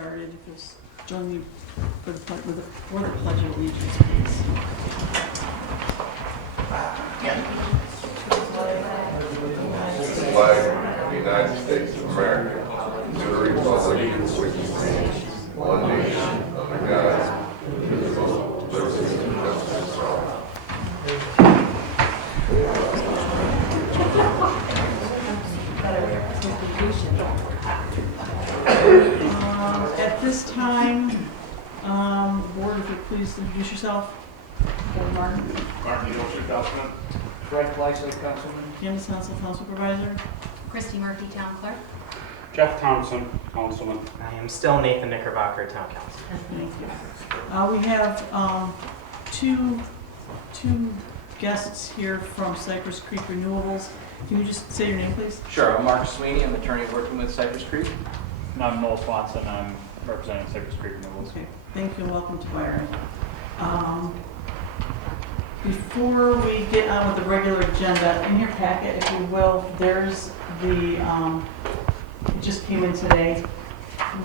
started. If you'll join me for the Pledge of Allegiance, please. The flag of the United States of America, and to the republic for which it stands, one nation, under God, indivisible, with liberty and justice for all. At this time, Board, if you please introduce yourself. Board Martin. Martin Yoshi, Councilman. Fred Fleisig, Councilman. Candace Hansel, Town Supervisor. Christy Murphy, Town Clerk. Jeff Thompson, Councilman. I am still Nathan Knickerbocker, Town Council. Thank you. We have two guests here from Cypress Creek Renewables. Can you just say your name, please? Sure, I'm Mark Sweeney. I'm attorney working with Cypress Creek. And I'm Noel Swanson. I'm representing Cypress Creek Renewables. Okay, thank you and welcome to Byron. Before we get on with the regular agenda, in your packet, if you will, there's the, it just came in today.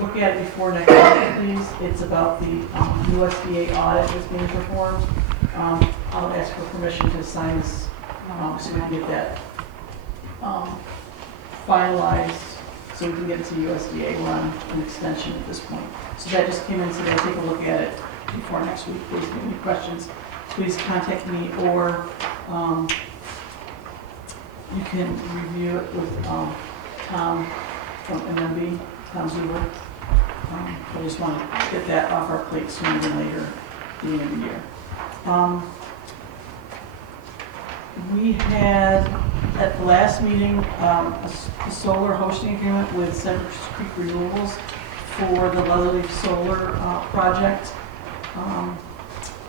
Look at it before next week, please. It's about the USDA audit that's being performed. I'll ask for permission to sign this so we can get that finalized so we can get it to USDA. We're on an extension at this point. So that just came in today. Take a look at it before next week. Please, if you have any questions, please contact me, or you can review it with Tom from MMB, Tom Zuber. I just want to get that off our plate sooner than later at the end of the year. We had, at the last meeting, a solar hosting agreement with Cypress Creek Renewables for the Leatherleaf Solar project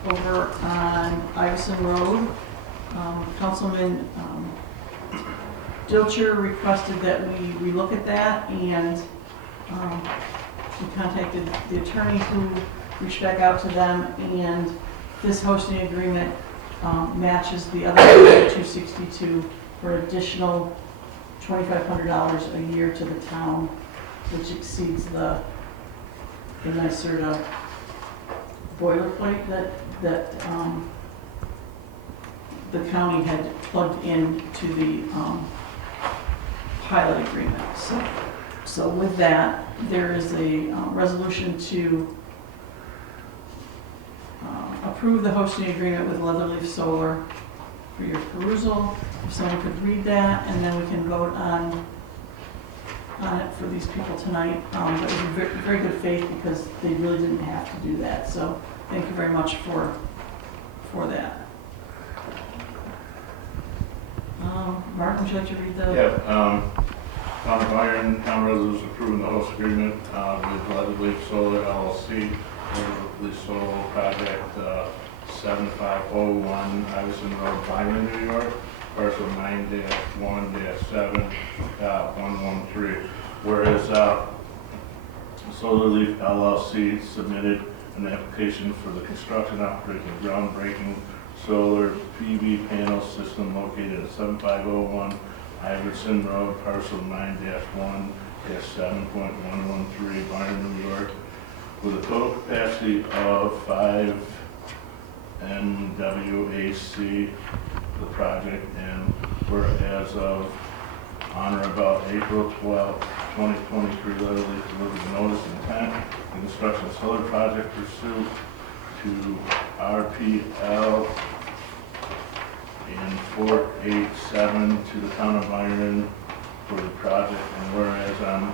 over on Iverson Road. Councilman Dilcher requested that we look at that, and we contacted the attorney who reached back out to them, and this hosting agreement matches the other 262 for additional $2,500 a year to the town, which exceeds the NYSERDA boilerplate that the county had plugged into the pilot agreement. So with that, there is a resolution to approve the hosting agreement with Leatherleaf Solar for your perusal. If someone could read that, and then we can vote on it for these people tonight. But it was very, very good faith because they really didn't have to do that. So thank you very much for that. Mark, would you like to read the? Yeah. Town of Byron, town resolution approving the host agreement with Leatherleaf Solar LLC for the solar project 7501 Iverson Road, Byron, New York, parcel 9-1-7.113. Whereas Solar Leaf LLC submitted an application for the construction, operating, groundbreaking solar PV panel system located at 7501 Iverson Road, parcel 9-1-7.113, Byron, New York, with a total capacity of 5 MWAC, the project, and whereas of on or about April 12, 2023, Leatherleaf delivered a notice of intent to construction of solar project pursuant to RPL and 487 to the town of Byron for the project, and whereas on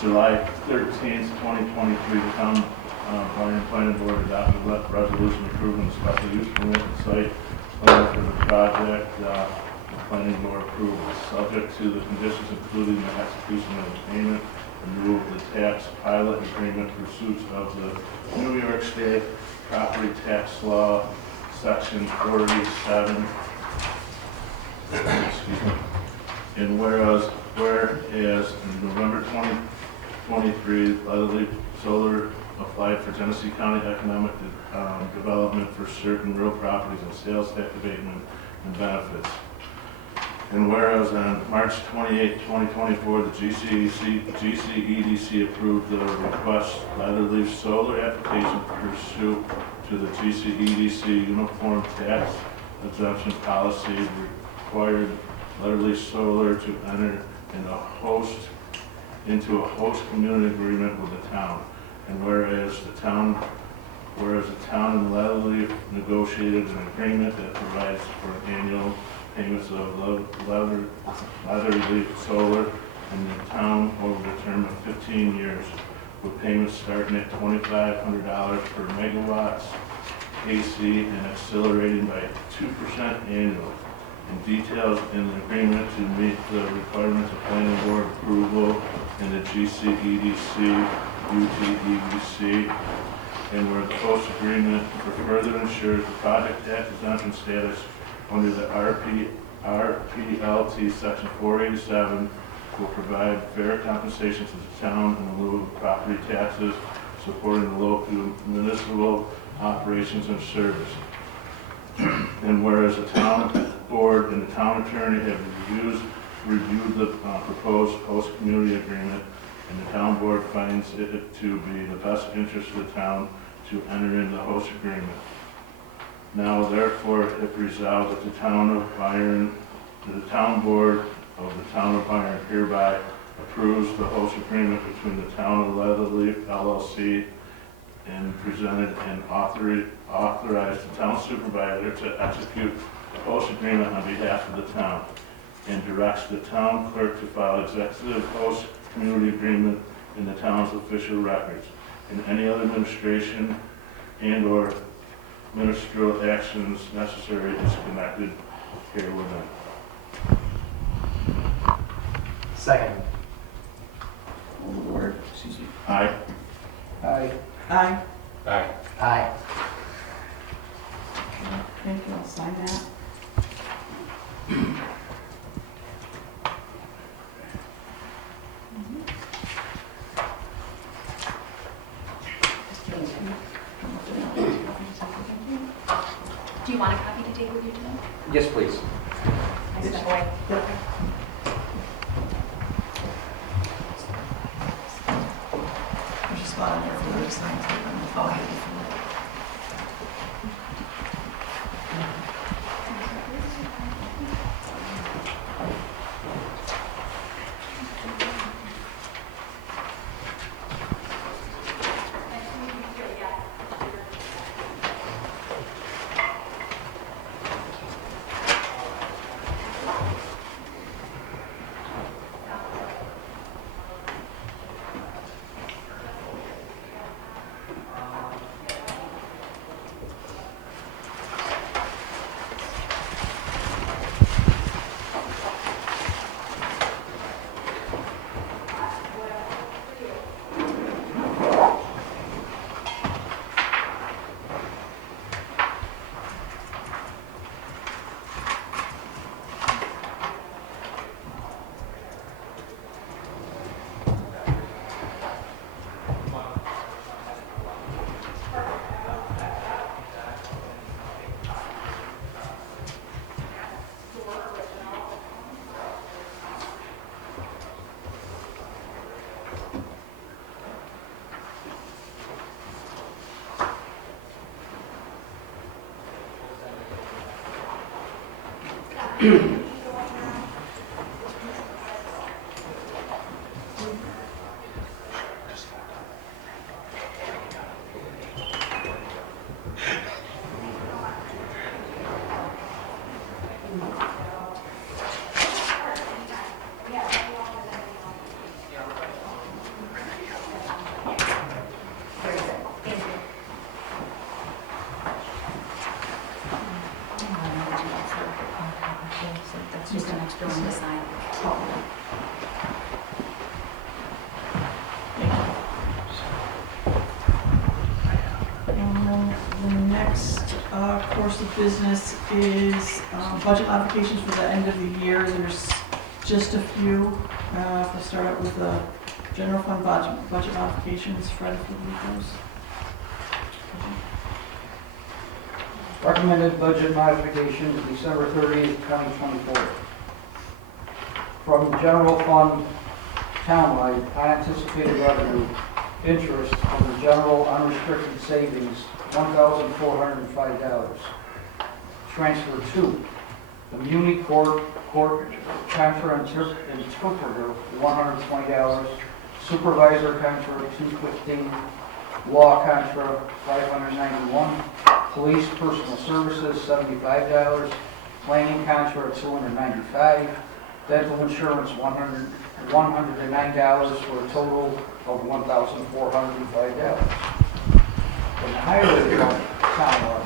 July 13th, 2023, the town Byron Planning Board adopted a resolution approving the special use permit and site plan for the project. The planning board approved, subject to the conditions including the execution of the payment, renewal of the tax pilot agreement pursuit of the New York State property tax law, section 47. Excuse me. And whereas in November 2023, Leatherleaf Solar applied for GENESEE County Economic Development for certain real properties and sales tax abatement and benefits. And whereas on March 28, 2024, the GCEDC approved the request Leatherleaf Solar application pursuant to the GCEDC Uniform Tax Exemption Policy required Leatherleaf Solar to enter into a host community agreement with the town. And whereas the town and Leatherleaf negotiated an agreement that provides for annual payments of Leatherleaf Solar and the town over the term of 15 years, with payments starting at $2,500 per megawatts AC and accelerating by 2% annually. And details in the agreement to meet the requirements of planning board approval and the GCEDC, UTEDC, and where the host agreement for further ensures the project tax exemption status under the RPLT Section 487 will provide fair compensation to the town in lieu of property taxes, supporting the local municipal operations and service. And whereas the town board and the town attorney have reviewed the proposed host community agreement, and the town board finds it to be the best interest of the town to enter into the host agreement. Now therefore it resolved that the town board of the town of Byron hereby approves the host agreement between the town of Leatherleaf LLC and presented and authorized the town supervisor to execute the host agreement on behalf of the town, and directs the town clerk to file executive host community agreement in the town's official records, and any other administration and/or ministerial actions necessary is connected herewith. Second. Hold the word. Aye. Aye. Aye. Aye. Aye. Thank you, I'll sign that. Do you want a copy to take with you today? Yes, please. I step away. Yep. There's a spot on there for you to sign. That's just an extra one to sign. The next course of business is budget modifications for the end of the year. There's just a few. If I start out with the general fund budget modifications, Fred, if you read those. Recommended budget modification, December 30th, 2024. from the general fund townwide, unanticipated revenue, interest from the general unrestricted savings, $1,405. Transfer 2, the Muni Court Contra Interpreter, $120. Supervisor Contra, $215. Law Contra, $591. Police Personal Services, $75. Planning Contra, $295. Dental Insurance, $109 for a total of $1,405. From the highway fund, townwide,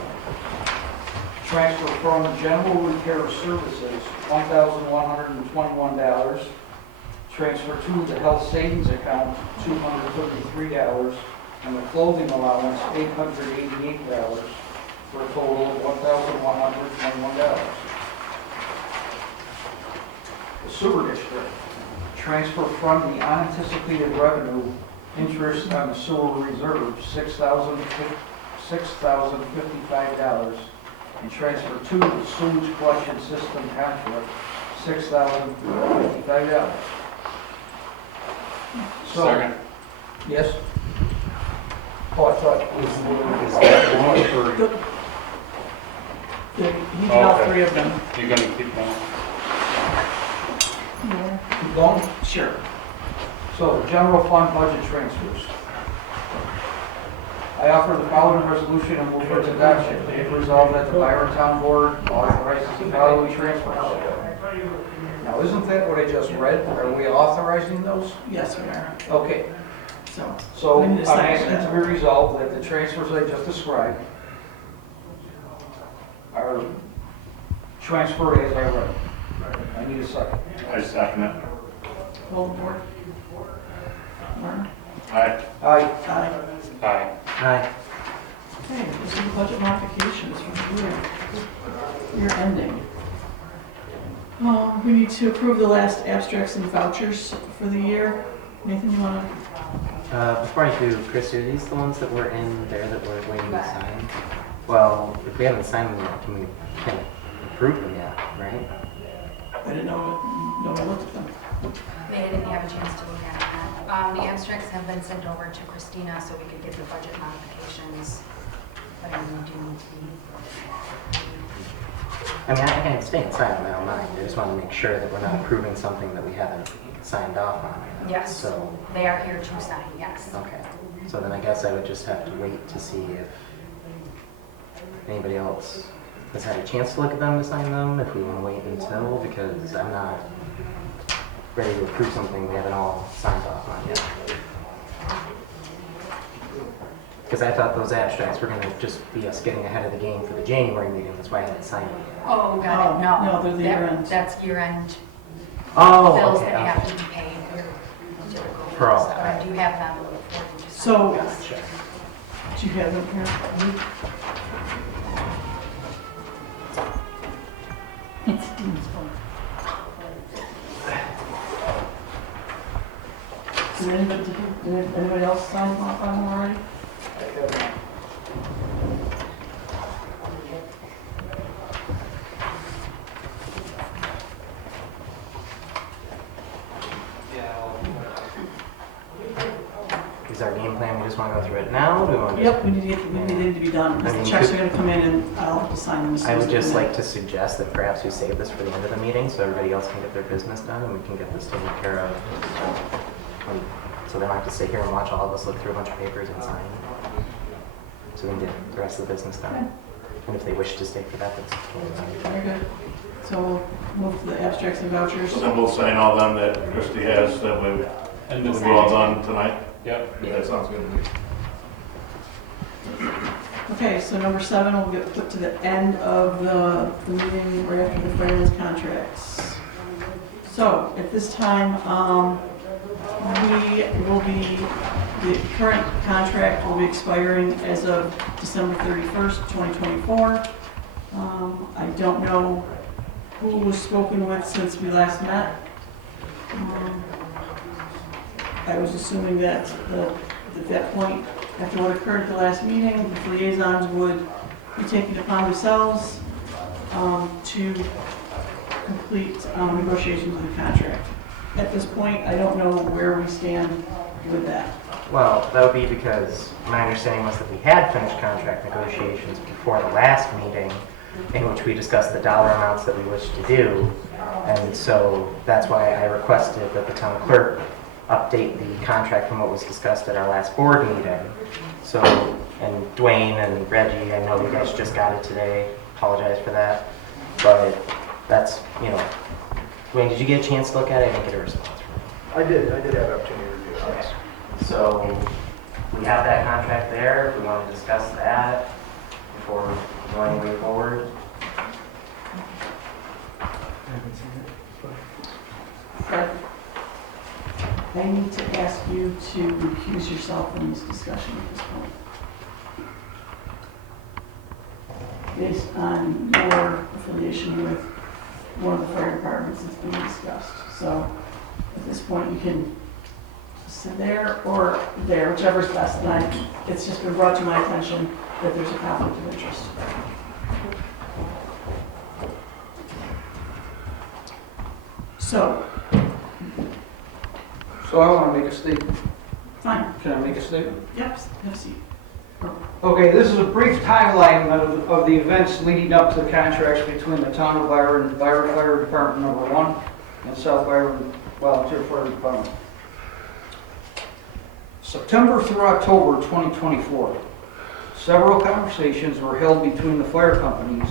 transfer from general repair services, $1,121. Transfer to the health savings account, $233. And the clothing allowance, $888, for a total of $1,121. The sewer district, transfer from the unanticipated revenue, interest on the sewer reserve, $6,055, and transfer to the sewage collection system contract, $6,055. So, Second. yes? Oh, I thought it was. He did all Okay. 3 of them. You gonna keep going? Yeah. Keep going? Sure. So, general fund budget transfers. I offer the following resolution and move for its adoption. Be it resolved that the Byron Town Board authorizes the following transfers. Now, isn't that what I just read? Are we authorizing those? Yes, we are. Okay, So, so We I'm need to sign asking that. to be resolved that the transfers I just described are transferred as I read. I need a second. I second it. hold the board. Warren? Aye. Aye. Aye. Aye. Aye. Okay, this is budget modifications for the year ending. We need to approve the last abstracts and vouchers for the year. Nathan, you want to? Before I do, Chris, are these the ones that were in there that we're waiting to sign? Well, if we haven't signed them yet, we can't approve them yet, right? I didn't know I looked at them. They didn't have a chance to look at it yet. The abstracts have been sent over to Christina so we could get the budget modifications. But I do need to I mean, I can stay inside of my own mind. I just want to make sure that we're not approving something that we haven't signed off on. Yes, So, they are here to sign, yes. okay. So then I guess I would just have to wait to see if anybody else has had a chance to look at them to sign them, if we want to wait until, because I'm not ready to approve something we haven't all signed off on yet. Because I thought those abstracts were going to just be us getting ahead of the game for the January meeting. That's why I hadn't signed them yet. Oh, got it, no. No, they're the That- year-end. That's year-end Oh, bills okay. that have Okay. to be paid. Your typical For all bills. So I do have them for you to sign. So, Gotcha. do you have them here? Did anybody else sign off on them already? Is our game plan, we just want to go through it now? Do we want to Yep, we need it to be done, because the checks are gonna come in and I'll have to sign them as soon I as would they just come in. like to suggest that perhaps we save this for the end of the meeting so everybody else can get their business done and we can get this taken care of. So they don't have to sit here and watch all of us look through a bunch of papers and sign. So we can get the rest of the business done. And if they wish to stay for that, that's totally fine. Very good. So we'll move to the abstracts and vouchers. So then we'll sign all them that Christie has, that way And we're all done tonight. Yep. That sounds good to me. Okay, so number 7 will get put to the end of the meeting right after the fireman's contracts. So at this time, the current contract will be expiring as of December 31st, 2024. I don't know who was spoken with since we last met. I was assuming that at that point, after what occurred at the last meeting, the liaisons would be taking it upon themselves to complete negotiations of the contract. At this point, I don't know where we stand with that. Well, that would be because my understanding was that we had finished contract negotiations before the last meeting in which we discussed the dollar amounts that we wish to do. And so that's why I requested that the town clerk update the contract from what was discussed at our last board meeting. So, and Dwayne and Reggie, I know you guys just got it today, apologize for that. But that's, you know, Dwayne, did you get a chance to look at it? I didn't get a response from you. I did have an opportunity to review it. Okay. So we have that contract there, if we want to discuss that before going way forward. Fred, I need to ask you to recuse yourself from this discussion at this point. Based on your affiliation with one of the fire departments that's being discussed. So at this point, you can sit there or there, whichever's best. And it's just been brought to my attention that there's a conflict of interest. So, So I want to make a statement. fine. Can I make a statement? Yep, have a seat. Okay, this is a brief timeline of the events leading up to the contracts between the town of Byron, Byron Fire Department number 1, and South Byron Volunteer Fire Department. September through October 2024, several conversations were held between the fire companies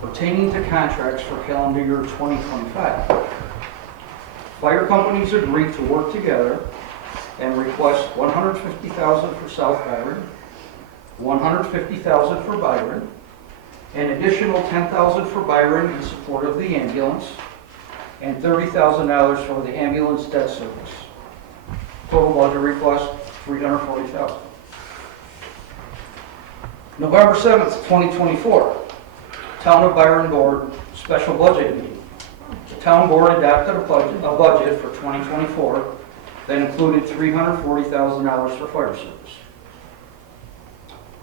pertaining to contracts for calendar year 2025. Fire companies agreed to work together and request $150,000 for South Byron, $150,000 for Byron, an additional $10,000 for Byron in support of the ambulance, and $30,000 for the ambulance debt service. Total budget request, $340,000. November 7th, 2024, Town of Byron Board special budget meeting. The town board adopted a budget for 2024 that included $340,000 for fire service.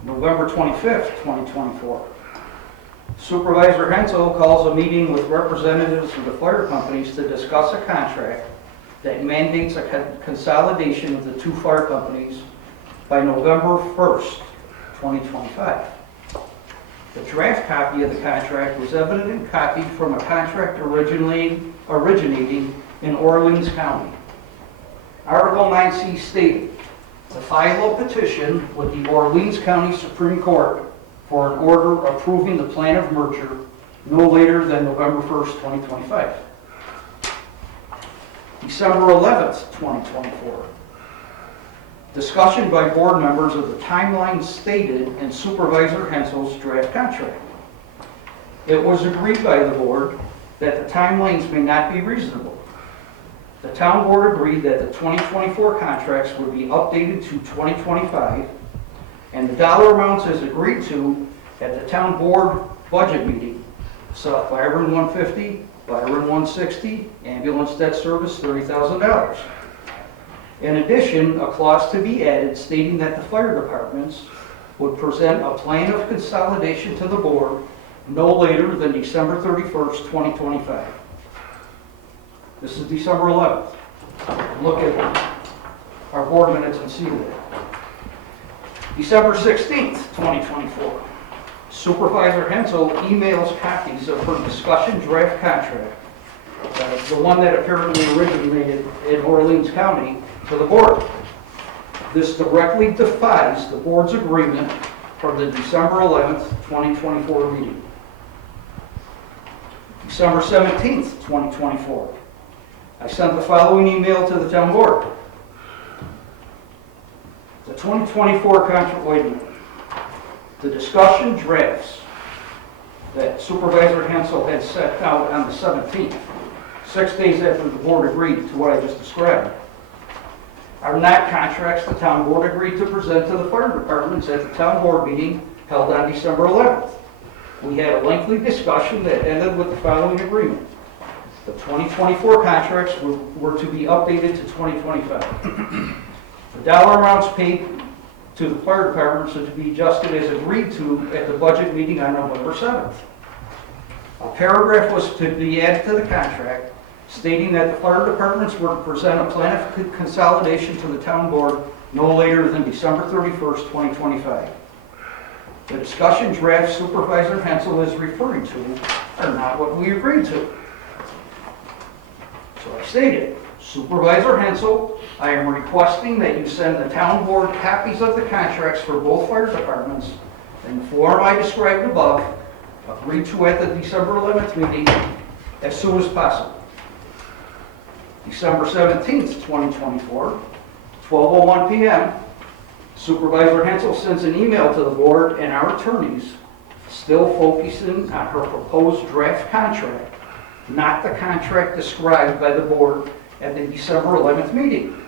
November 25th, 2024, Supervisor Hensel calls a meeting with representatives of the fire companies to discuss a contract that mandates a consolidation of the two fire companies by November 1st, 2025. The draft copy of the contract was evidently copied from a contract originating in Orleans County. Article 9C stated, to file a petition with the Orleans County Supreme Court for an order approving the plan of merger no later than November 1st, 2025. December 11th, 2024. Discussion by board members of the timeline stated in Supervisor Hensel's draft contract. It was agreed by the board that the timelines may not be reasonable. The town board agreed that the 2024 contracts would be updated to 2025, and the dollar amounts as agreed to at the town board budget meeting. South Byron 150, Byron 160, ambulance debt service $30,000. In addition, a clause to be added stating that the fire departments would present a plan of consolidation to the board no later than December 31st, 2025. This is December 11th. Look at our board minutes and see that. December 16th, 2024. Supervisor Hensel emails copies of her discussion draft contract, the one that apparently originated in Orleans County, to the board. This directly defies the board's agreement from the December 11th, 2024 meeting. December 17th, 2024. I sent the following email to the town board. The 2024 contract, wait a minute. The discussion drafts that Supervisor Hensel had set out on the 17th, 6 days after the board agreed to what I just described, are not contracts the town board agreed to present to the fire departments at the town board meeting held on December 11th. We had a lengthy discussion that ended with the following agreement. The 2024 contracts were to be updated to 2025. The dollar amounts paid to the fire departments are to be adjusted as agreed to at the budget meeting on November 7th. A paragraph was to be added to the contract stating that the fire departments were to present a plan of consolidation to the town board no later than December 31st, 2025. The discussion draft Supervisor Hensel is referring to are not what we agreed to. So I stated, Supervisor Hensel, I am requesting that you send the town board copies of the contracts for both fire departments in the form I described above, agreed to at the December 11th meeting, as soon as possible. December 17th, 2024, 12:01 p.m., Supervisor Hensel sends an email to the board and our attorneys, still focusing on her proposed draft contract, not the contract described by the board at the December 11th meeting.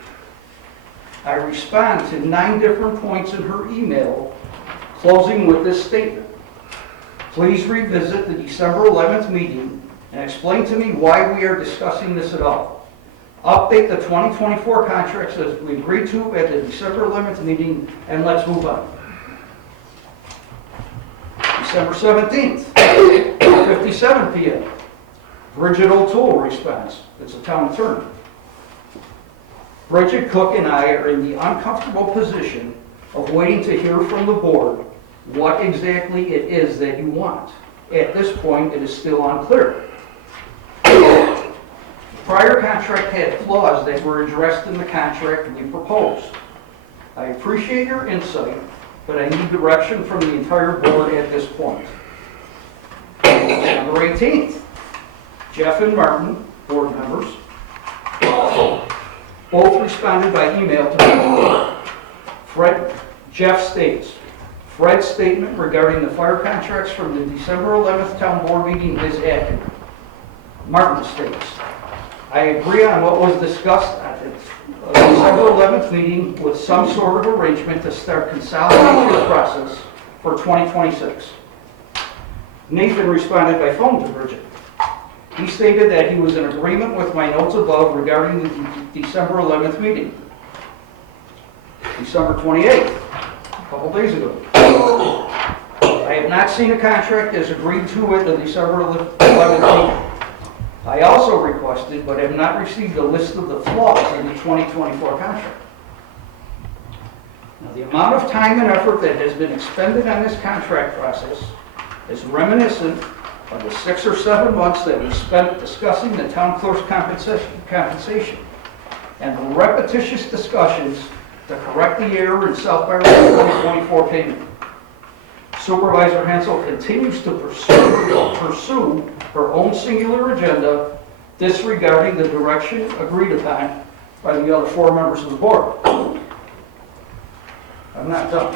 I respond to 9 different points in her email, closing with this statement. Please revisit the December 11th meeting and explain to me why we are discussing this at all. Update the 2024 contracts as we agreed to at the December 11th meeting, and let's move on. December 17th, 57 p.m. Bridget O'Toole responds. It's a town attorney. Bridget Cook and I are in the uncomfortable position of waiting to hear from the board what exactly it is that you want. At this point, it is still unclear. The prior contract had flaws that were addressed in the contract we proposed. I appreciate your insight, but I need direction from the entire board at this point. December 18th, Jeff and Martin, board members, both responded by email to me. Jeff states, Fred's statement regarding the fire contracts from the December 11th town board meeting is accurate. Martin states, I agree on what was discussed at the December 11th meeting with some sort of arrangement to start consolidation process for 2026. Nathan responded by phone to Bridget. He stated that he was in agreement with my notes above regarding the December 11th meeting. December 28th, a couple days ago. I have not seen a contract as agreed to at the December 11th meeting. I also requested, but have not received a list of the flaws in the 2024 contract. Now, the amount of time and effort that has been expended on this contract process is reminiscent of the 6 or 7 months that we spent discussing the town clerk's compensation and the repetitious discussions to correct the error in South Byron's 2024 payment. Supervisor Hensel continues to pursue her own singular agenda, disregarding the direction agreed upon by the other 4 members of the board. I'm not done.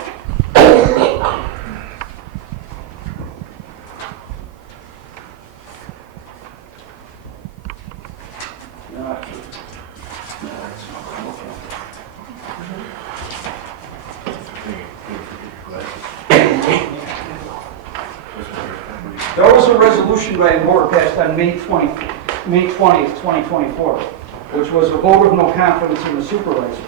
There was a resolution by the board passed on May 20th, 2024, which was a vote of no confidence in the supervisor.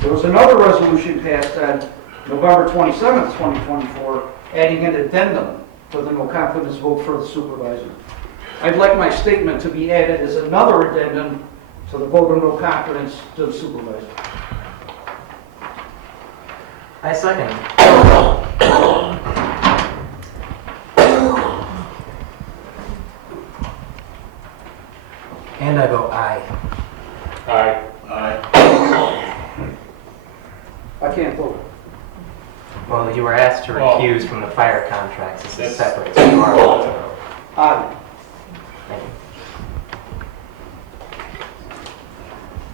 There was another resolution passed on November 27th, 2024, adding an addendum to the no confidence vote for the supervisor. I'd like my statement to be added as another addendum to the vote of no confidence to the supervisor. I second. And I vote aye. Aye. Aye. I can't vote. Well, you were asked to Well, recuse from the fire contracts. This is that's- separate. So you are allowed to vote. Aye. Thank you.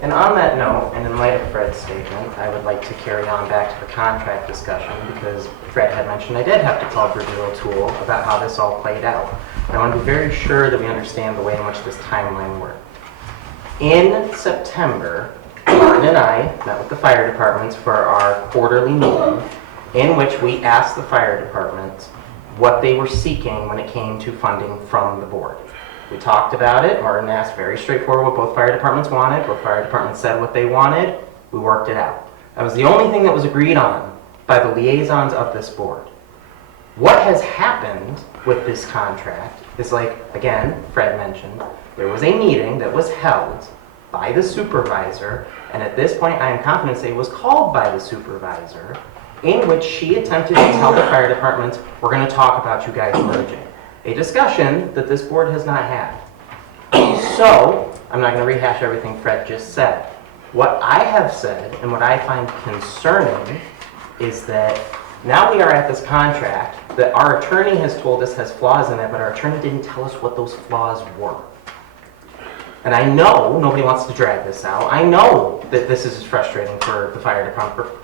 And on that note, and in light of Fred's statement, I would like to carry on back to the contract discussion because Fred had mentioned I did have to call Bridget O'Toole about how this all played out. And I want to be very sure that we understand the way in which this timeline worked. In September, Martin and I met with the fire departments for our quarterly meeting in which we asked the fire department what they were seeking when it came to funding from the board. We talked about it. Martin asked very straightforward what both fire departments wanted. Both fire departments said what they wanted. We worked it out. That was the only thing that was agreed on by the liaisons of this board. What has happened with this contract is, like, again, Fred mentioned, there was a meeting that was held by the supervisor, and at this point I am confident to say it was called by the supervisor, in which she attempted to tell the fire departments, we're going to talk about you guys merging. A discussion that this board has not had. So, I'm not going to rehash everything Fred just said. What I have said, and what I find concerning, is that now we are at this contract that our attorney has told us has flaws in it, but our attorney didn't tell us what those flaws were. And I know nobody wants to drag this out. I know that this is as frustrating for the fire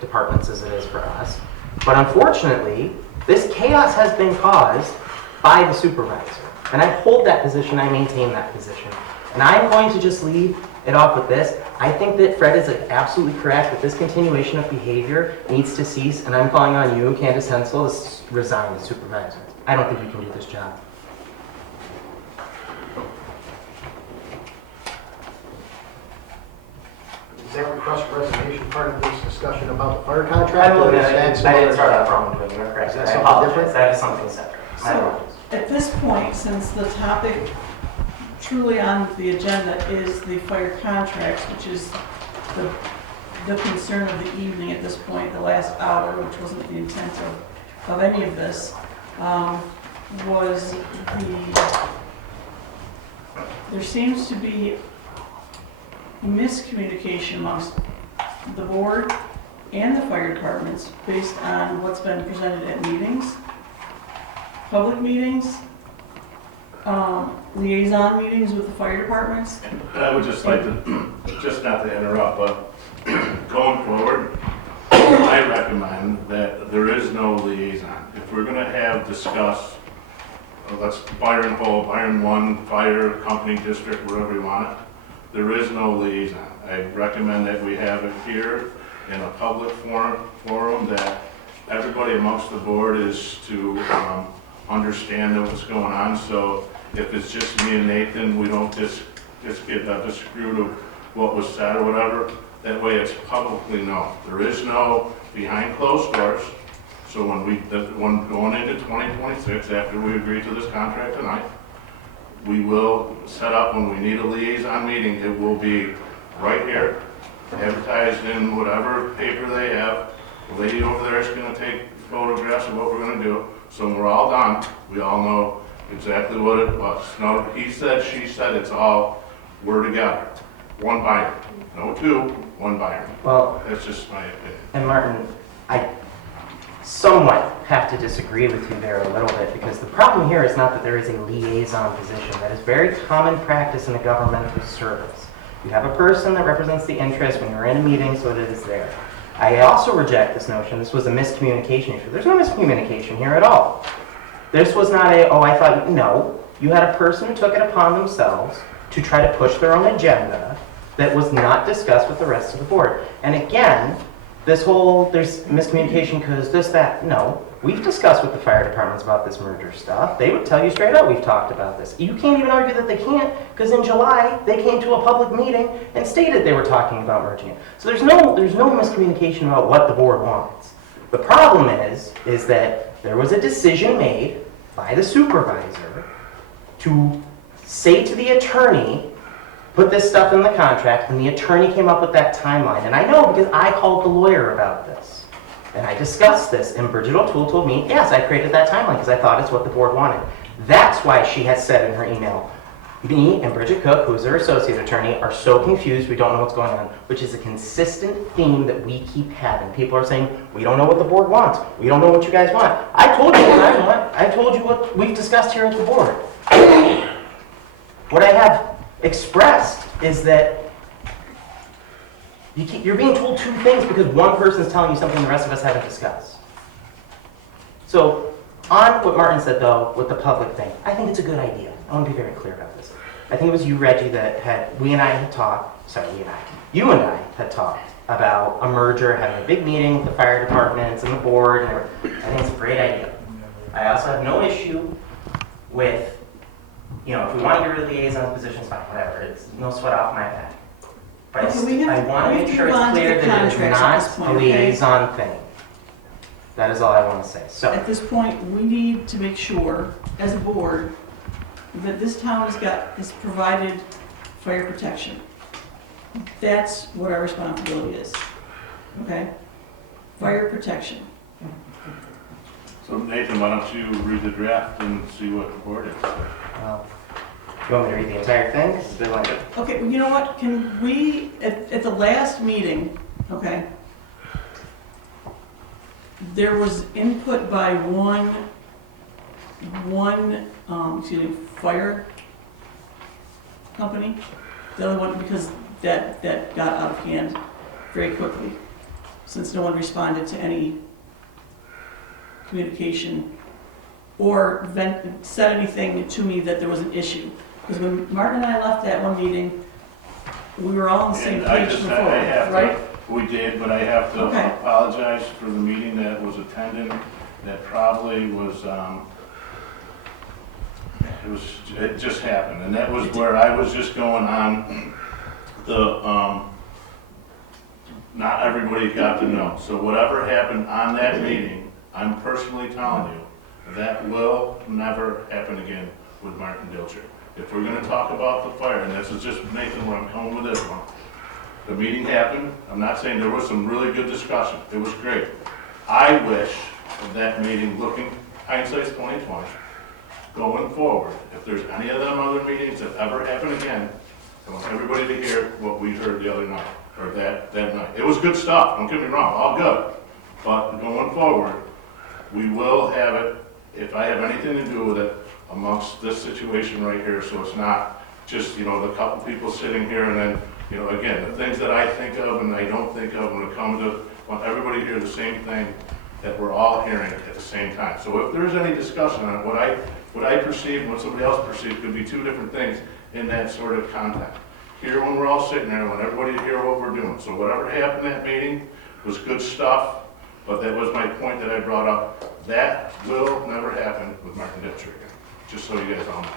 departments as it is for us. But unfortunately, this chaos has been caused by the supervisor. And I hold that position, I maintain that position. And I'm going to just leave it off with this. I think that Fred is absolutely correct that this continuation of behavior needs to cease, and I'm calling on you, Candace Hensel, to resign as supervisor. I don't think you can do this job. Is that request for resignation part of this discussion about the fire I contract? or is that some didn't other- start out wrong doing it, correct? Is that I something apologize. different? That is something separate. I So, apologize. at this point, since the topic truly on the agenda is the fire contracts, which is the concern of the evening at this point, the last hour, which wasn't the intent of any of this, was there seems to be miscommunication amongst the board and the fire departments based on what's been presented at meetings, public meetings, liaison meetings with the fire departments. I would just like to, just not to interrupt, but going forward, I recommend that there is no liaison. If we're gonna have discuss, let's Byron Hole, Byron 1, fire company district, wherever you want it, there is no liaison. I recommend that we have it here in a public forum that everybody amongst the board is to understand what's going on. So if it's just me and Nathan, we don't just get disagreed of what was said or whatever. That way it's publicly known. There is no behind closed doors. So when going into 2026, after we agree to this contract tonight, we will set up, when we need a liaison meeting, it will be right here, advertised in whatever paper they have. The lady over there is gonna take photographs of what we're gonna do. So when we're all done, we all know exactly what it was. No, he said, she said, it's all, we're together. One Byron, no two, one Byron. Well, That's just my opinion. and Martin, I somewhat have to disagree with you there a little bit, because the problem here is not that there is a liaison position. That is very common practice in a governmental service. You have a person that represents the interest when you're in a meeting, so that it is there. I also reject this notion this was a miscommunication issue. There's no miscommunication here at all. This was not a, oh, I thought, no. You had a person who took it upon themselves to try to push their own agenda that was not discussed with the rest of the board. And again, this whole, there's miscommunication because this, that, no. We've discussed with the fire departments about this merger stuff. They would tell you straight up, we've talked about this. You can't even argue that they can't, because in July, they came to a public meeting and stated they were talking about merging it. So there's no miscommunication about what the board wants. The problem is that there was a decision made by the supervisor to say to the attorney, put this stuff in the contract, and the attorney came up with that timeline. And I know because I called the lawyer about this. And I discussed this, and Bridget O'Toole told me, yes, I created that timeline because I thought it's what the board wanted. That's why she has said in her email, me and Bridget Cook, who is her associate attorney, are so confused we don't know what's going on, which is a consistent theme that we keep having. People are saying, we don't know what the board wants. We don't know what you guys want. I told you what I want. I told you what we've discussed here at the board. What I have expressed is that you're being told two things because one person is telling you something the rest of us haven't discussed. So, on what Martin said though, with the public thing, I think it's a good idea. I want to be very clear about this. I think it was you, Reggie, that you and I had talked about a merger, having a big meeting with the fire departments and the board, and I think it's a great idea. I also have no issue with, if we want to get rid of liaison positions, fine, whatever. It's no sweat off my back. But Okay, I want to make sure move it's on to clear the that it's contracts at this not point, a okay? liaison thing. That is all I want to say. So, At this point, we need to make sure, as a board, that this town is provided fire protection. That's what our responsibility is, okay? Fire protection. So Nathan, why don't you read the draft and see what the board is? well, you want me to read the entire thing? 'Cause it's a bit like it. Okay, well, you know what, can we, at the last meeting, okay, there was input by one, fire company. The other one, because that got out of hand very quickly, since no one responded to any communication or said anything to me that there was an issue. Because when Martin and I left that one meeting, we were all on the same And I page just, before, I have right? to, we did, but I have to Okay. apologize for the meeting that was attended, that probably was, it just happened, and that was where I was just going on the, not everybody got to know. So whatever happened on that meeting, I'm personally telling you, that will never happen again with Martin Dilcher. If we're gonna talk about the fire, and this is just Nathan, where I'm coming with this one, the meeting happened, I'm not saying there was some really good discussion, it was great. I wish that meeting, looking, hindsight's 20/20, going forward, if there's any of them other meetings that ever happen again, I want everybody to hear what we heard the other night, or that night. It was good stuff, don't get me wrong, all good. But going forward, we will have it, if I have anything to do with it, amongst this situation right here, so it's not just, the couple people sitting here and then, again, the things that I think of and I don't think of when it comes to, I want everybody to hear the same thing that we're all hearing at the same time. So if there's any discussion on it, what I perceive and what somebody else perceives could be two different things in that sort of context. Here, when we're all sitting there, I want everybody to hear what we're doing. So whatever happened in that meeting was good stuff, but that was my point that I brought up. That will never happen with Martin Ditcher again, just so you guys all know.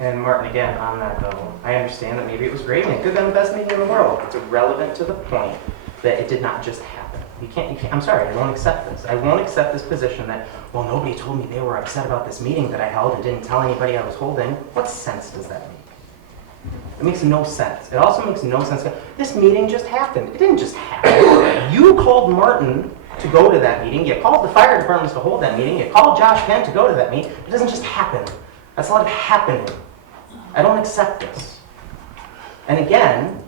And Martin, again, on that though, I understand that maybe it was great, and it could have been the best meeting in the world. It's irrelevant to the point that it did not just happen. You can't, I'm sorry, I won't accept this. I won't accept this position that, well, nobody told me they were upset about this meeting that I held and didn't tell anybody I was holding. What sense does that make? It makes no sense. It also makes no sense. This meeting just happened. It didn't just happen. You called Martin to go to that meeting. You called the fire departments to hold that meeting. You called Josh Penn to go to that meeting. It doesn't just happen. That's a lot of happening. I don't accept this. And again,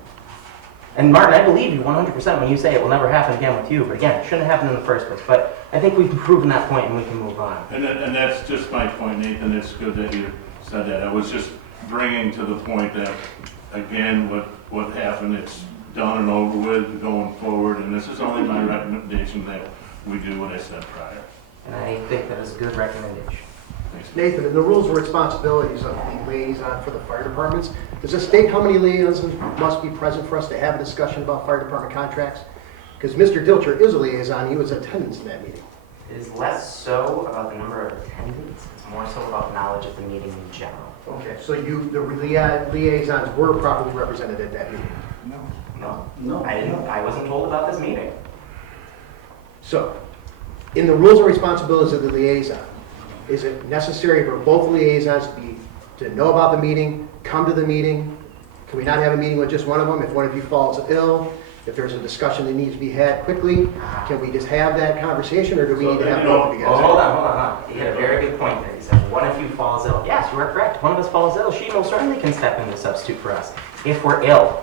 and Martin, I believe you 100% when you say it will never happen again with you. But again, it shouldn't have happened in the first place. But I think we've proven that point and we can move on. And that's just my point, Nathan. It's good that you said that. I was just bringing to the point that, again, what happened, it's done and over with going forward. And this is only my recommendation that we do what I said prior. And I think that is a good recommendation. Thanks. Nathan, in the rules and responsibilities of the liaison for the fire departments, does it state how many liaisons must be present for us to have a discussion about fire department contracts? Because Mr. Dilcher is a liaison, he was in attendance in that meeting. It is less so about the number of attendants. It's more so about knowledge of the meeting in general. Okay, so the liaisons were properly represented at that meeting. No, I wasn't told about this meeting. So, in the rules and responsibilities of the liaison, is it necessary for both liaisons to know about the meeting, come to the meeting? Can we not have a meeting with just one of them? If one of you falls ill, if there's a discussion that needs to be had quickly, can we just have that conversation, or do we need to have both of you Oh, guys? hold on. You had a very good point there. You said, one of you falls ill. Yes, you are correct. One of us falls ill. She most certainly can step in to substitute for us if we're ill.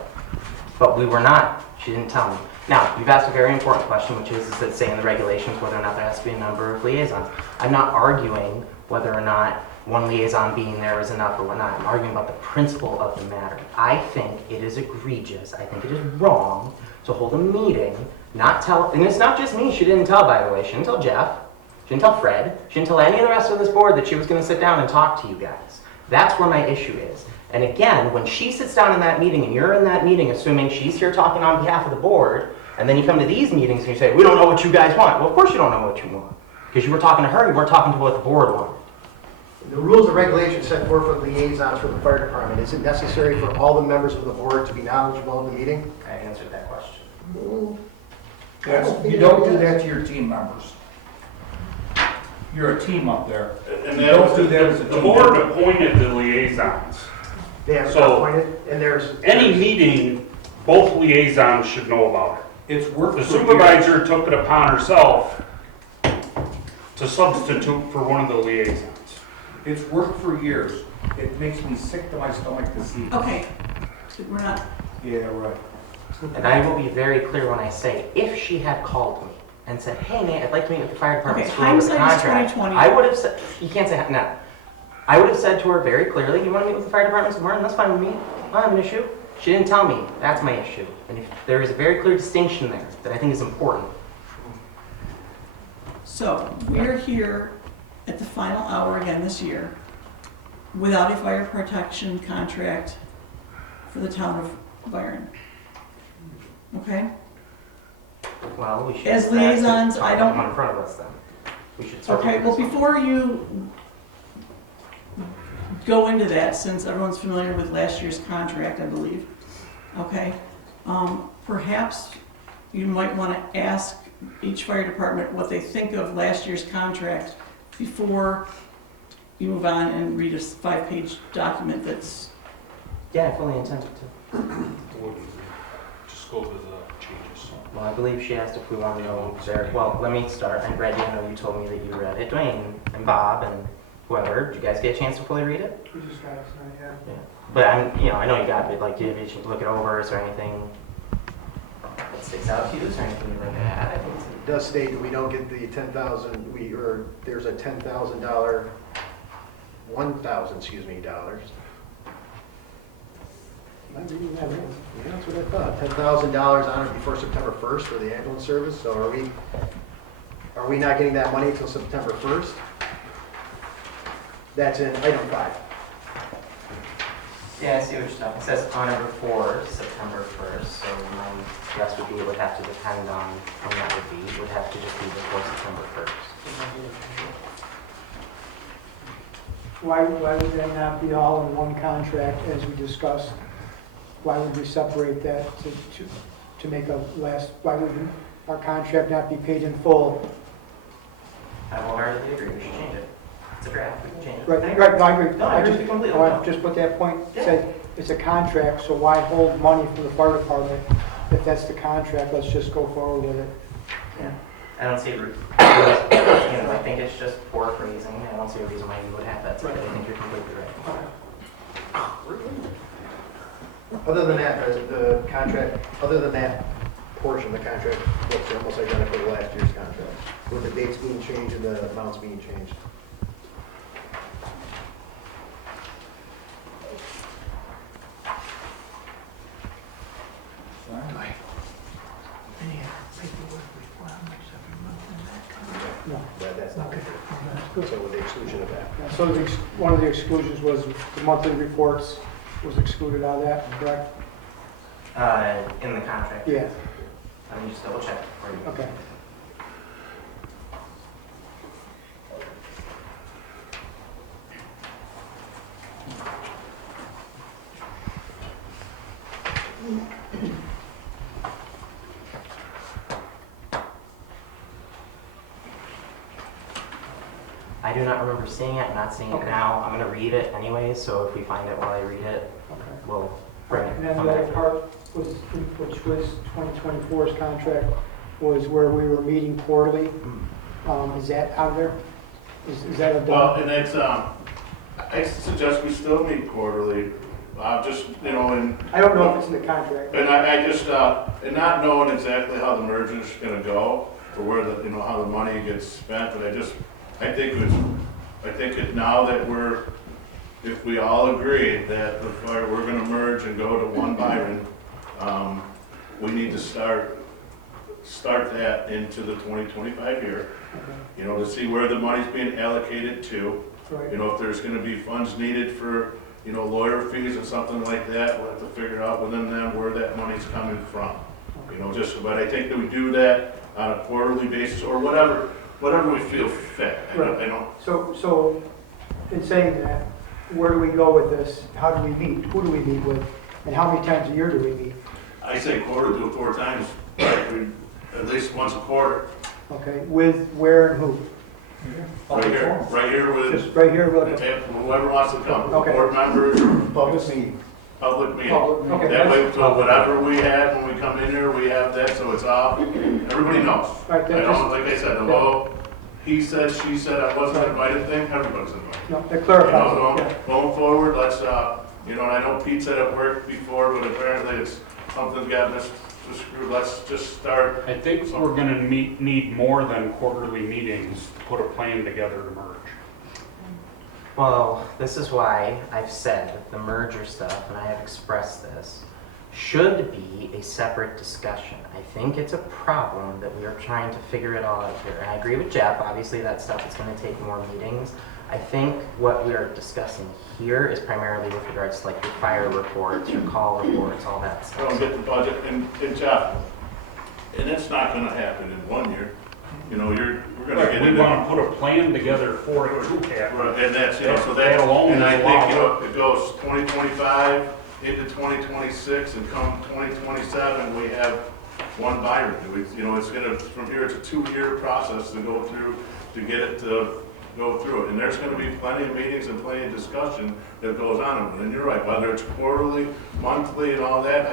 But we were not. She didn't tell me. Now, you've asked a very important question, which is it say in the regulations whether or not there has to be a number of liaisons? I'm not arguing whether or not one liaison being there is enough or whatnot. I'm arguing about the principle of the matter. I think it is egregious. I think it is wrong to hold a meeting, not tell, and it's not just me she didn't tell, by the way. She didn't tell Jeff. She didn't tell Fred. She didn't tell any of the rest of this board that she was going to sit down and talk to you guys. That's where my issue is. And again, when she sits down in that meeting and you're in that meeting assuming she's here talking on behalf of the board, and then you come to these meetings and you say, we don't know what you guys want. Well, of course you don't know what you want. Because you were talking to her, you weren't talking to what the board wanted. The rules and regulations set forth for liaisons for the fire department, is it necessary for all the members of the board to be knowledgeable of the meeting? I answered that question. You don't do that to your team members. You're a team up there. And You that don't was do that as a The team. board appointed the liaisons. They have So- appointed, and there's. Any meeting, both liaisons should know about it. It's worked The for years. supervisor took it upon herself to substitute for one of the liaisons. It's worked for years. It makes me sick to my stomach to see. Okay, we're not, Yeah, right. And I will be very clear when I say, if she had called me and said, hey Nate, I'd like to meet with the fire department Okay, to go over the hindsight is contract. 20/20. I would have said, you can't say, no. I would have said to her very clearly, you want to meet with the fire department tomorrow? That's fine with me. I don't have an issue. She didn't tell me. That's my issue. And if there is a very clear distinction there that I think is important. so we're here at the final hour again this year without a fire protection contract for the town of Byron. Okay? Well, we should. As liaisons, talk I don't- about them in front of us then. We should start. Okay, with well, this one. before you go into that, since everyone's familiar with last year's contract, I believe, okay? Perhaps you might want to ask each fire department what they think of last year's contract before you move on and read a 5-page document that's, Yeah, I fully intended to. Just go to the changes. Well, I believe she asked if we want to know there. Well, let me start. I read it. I know you told me that you read it. Dwayne and Bob and whoever, did you guys get a chance to fully read it? We just got it tonight, yeah. Yeah. But I know you got it. Like, did you look it over? Is there anything that sticks out to you? Is there anything you'd like to add? I think It does state that we don't get the 10,000, there's a $10,000, $1,000 Am I reading that right? Yeah, that's what I thought. $10,000 on it before September 1st for the ambulance service, so are we not getting that money until September 1st? That's in item 5. Yeah, I see what you're talking. It says on or before September 1st, so my guess would be it would have to depend on when that would be. It would have to just be before September 1st. Why would that not be all in one contract as we discussed? Why would we separate that to make a why would our contract not be paid in full? I wholeheartedly agree. We should change it. It's a draft. We can change it. Right, no, I agree. No, I agree with you completely. I want to just put that point, Yeah. say, it's a contract, so why hold money from the fire department? If that's the contract, let's just go forward with it. Yeah. I don't see a reason. I think it's just poor phrasing. I don't see a reason why you would have that. So I think you're completely right. Other than that, the contract, other than that portion, the contract looks almost identical to last year's contract, with the dates being changed and the amounts being changed. No. But that's not good. So with the exclusion of that. So one of the exclusions was the monthly reports was excluded out of that, correct? In the contract. Yeah, Let me just double check for you. okay. I do not remember seeing it. I'm not seeing it Okay. now. I'm going to read it anyways, so if we find it while I read it, Okay. we'll bring it. And then come the back other to it. part was, which was 2024's contract, was where we were meeting quarterly. Is that out there? Is that a Well, done? and it's, I suggest we still meet quarterly, just, and, I don't know if it's in the contract. and I just, and not knowing exactly how the merger's gonna go, or where the, how the money gets spent, but I think it, now that if we all agree that we're gonna merge and go to one Byron, we need to start that into the 2025 year, to see where the money's being allocated to. Right. If there's gonna be funds needed for, lawyer fees and something like that, we'll have to figure out within them where that money's coming from. But I think that we do that on a quarterly basis, or whatever we feel fit. I don't, So in saying that, where do we go with this? How do we meet? Who do we meet with? And how many times a year do we meet? I say quarter, do it 4 times, right? At least once a quarter. Okay, with where and who? Right here with, Just right here, look. whoever wants to come, Okay. board members or Public meeting. public meeting. Okay. That way, so whatever we have when we come in here, we have that, so it's all, everybody knows. Right, I that don't, just, like I said, although he said, she said, I wasn't invited thing, everybody's invited. no, that You clarifies know, it, yeah. going forward, let's, you know, and I know Pete said it worked before, but apparently it's, something's got misconstrued. Let's just start. I think we're gonna need more than quarterly meetings to put a plan together to merge. Well, this is why I've said that the merger stuff, and I have expressed this, should be a separate discussion. I think it's a problem that we are trying to figure it all out here. And I agree with Jeff, obviously that stuff is going to take more meetings. I think what we are discussing here is primarily with regards to like your fire reports, your call reports, all that Don't stuff. get the budget and Jeff, and it's not gonna happen in 1 year. You know, we're gonna get We into. wanna put a plan together for it to happen. Right, and that's, you know, so That that, alone and I is a think, lot. you know, it goes 2025 into 2026, and come 2027, we have one Byron. You know, it's gonna, from here, it's a 2-year process to go through, to get it to go through it. And there's gonna be plenty of meetings and plenty of discussion that goes on. And you're right, whether it's quarterly, monthly, and all that,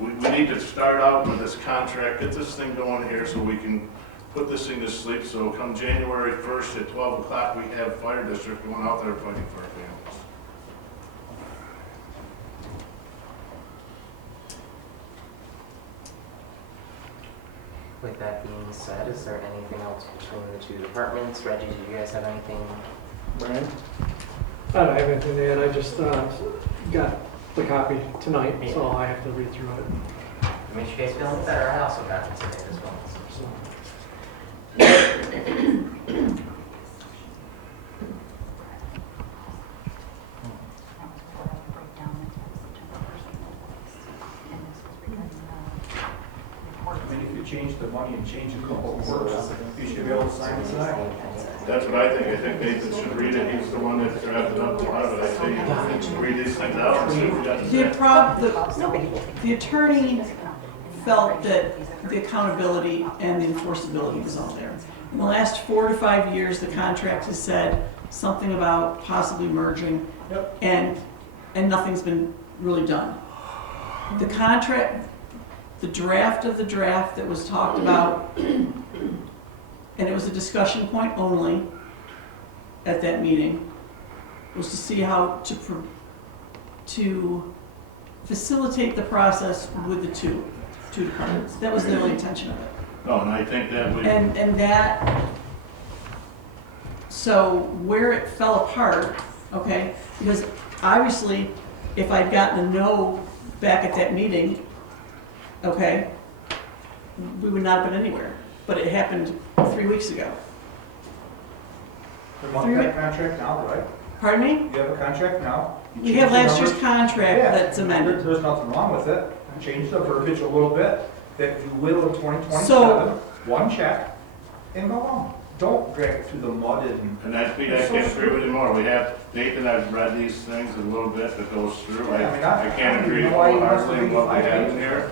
we need to start out with this contract, get this thing going here so we can put this thing to sleep. So come January 1st at 12 o'clock, we have fire district going out there fighting for our families. With that being said, is there anything else between the two departments? Reggie, do you guys have anything? Brian? I don't have anything to add, I just got the copy tonight, so I have to read through it. It makes you guys feel any better. I also got it today as well. So, I mean, if you change the money and change a couple of words, you should be able to sign it tonight. That's what I think. I think Nathan should read it. He's the one that drafted up a lot of it. I think he should read these things out and see if we got The attorney felt that the accountability and the enforceability was all there. In the last 4 to 5 years, the contract has said something about possibly merging, and nothing's been really done. The contract, the draft of the draft that was talked about, and it was a discussion point only at that meeting, was to see how to facilitate the process with the two departments. That was the only intention of it. Oh, and I think that we. And that, so where it fell apart, okay, because obviously, if I'd gotten a no back at that meeting, okay, we would not have been anywhere. But it happened 3 weeks ago. We want that contract now, right? Pardon me? You have a contract now? You We change have the last year's numbers. contract Yeah, that's amended. There's nothing wrong with it. Change the verbiage a little bit, that you will in 2027, So- one check, and go on. Don't drag it through the mud and. And that's, Pete, I can't agree with you more. We have, Nathan, I've read these things a little bit that goes through. I can't agree wholeheartedly with what we have in here.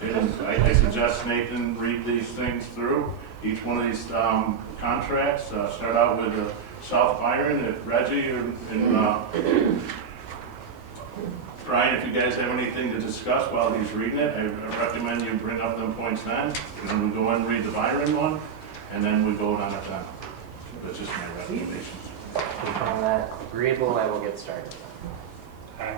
And I suggest Nathan read these things through, each one of these contracts. Start out with South Byron, if Reggie and Brian, if you guys have anything to discuss while he's reading it, I recommend you bring up them points then. And then we go in and read the Byron one, and then we vote on it then. That's just my recommendation. If you find that agreeable, I will get started. Okay.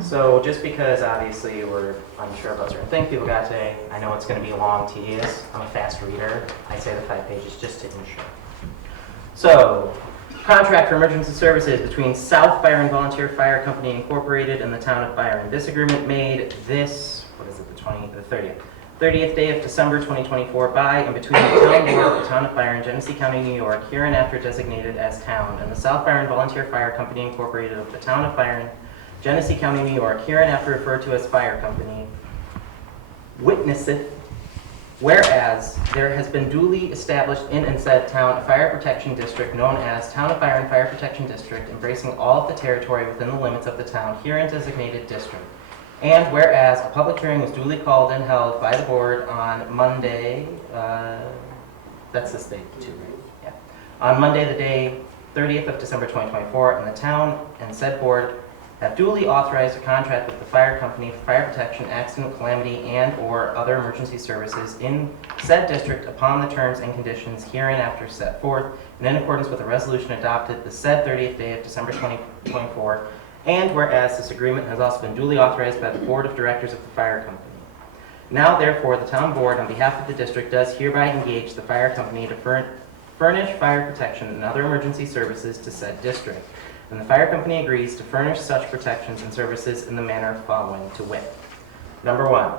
So just because obviously we're unsure about certain things people got today, I know it's going to be long, tedious. I'm a fast reader. I say the 5 pages just to ensure. So, contract for emergency services between South Byron Volunteer Fire Company Incorporated and the town of Byron. This agreement made this, the 30th day of December 2024 by and between the town board, the town of Byron, Genesee County, New York, hereinafter designated as town, and the South Byron Volunteer Fire Company Incorporated of the town of Byron, Genesee County, New York, hereinafter referred to as Fire Company, witnesseth, whereas there has been duly established in and said town a fire protection district known as Town of Byron Fire Protection District, embracing all of the territory within the limits of the town herein designated district. And whereas a public hearing was duly called and held by the board on Monday, That's this date too, right? Yeah. On Monday, the day 30th of December 2024, and the town and said board have duly authorized a contract with the fire company for fire protection, accident, calamity, and/or other emergency services in said district upon the terms and conditions hereinafter set forth, and in accordance with the resolution adopted the said 30th day of December 2024, and whereas this agreement has also been duly authorized by the board of directors of the fire company. Now, therefore, the town board, on behalf of the district, does hereby engage the fire company to furnish fire protection and other emergency services to said district. And the fire company agrees to furnish such protections and services in the manner following, to wit. Number one,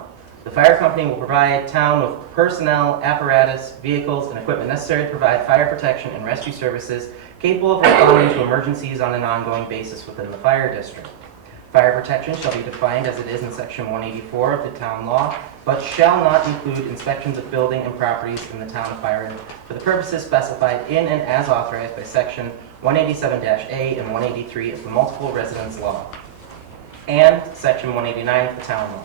the fire company will provide town with personnel, apparatus, vehicles, and equipment necessary to provide fire protection and rescue services capable of responding to emergencies on an ongoing basis within the fire district. Fire protection shall be defined as it is in section 184 of the town law, but shall not include inspections of building and properties in the town of Byron for the purposes specified in and as authorized by section 187-A and 183 of the Multiple Residence Law, and section 189 of the town law.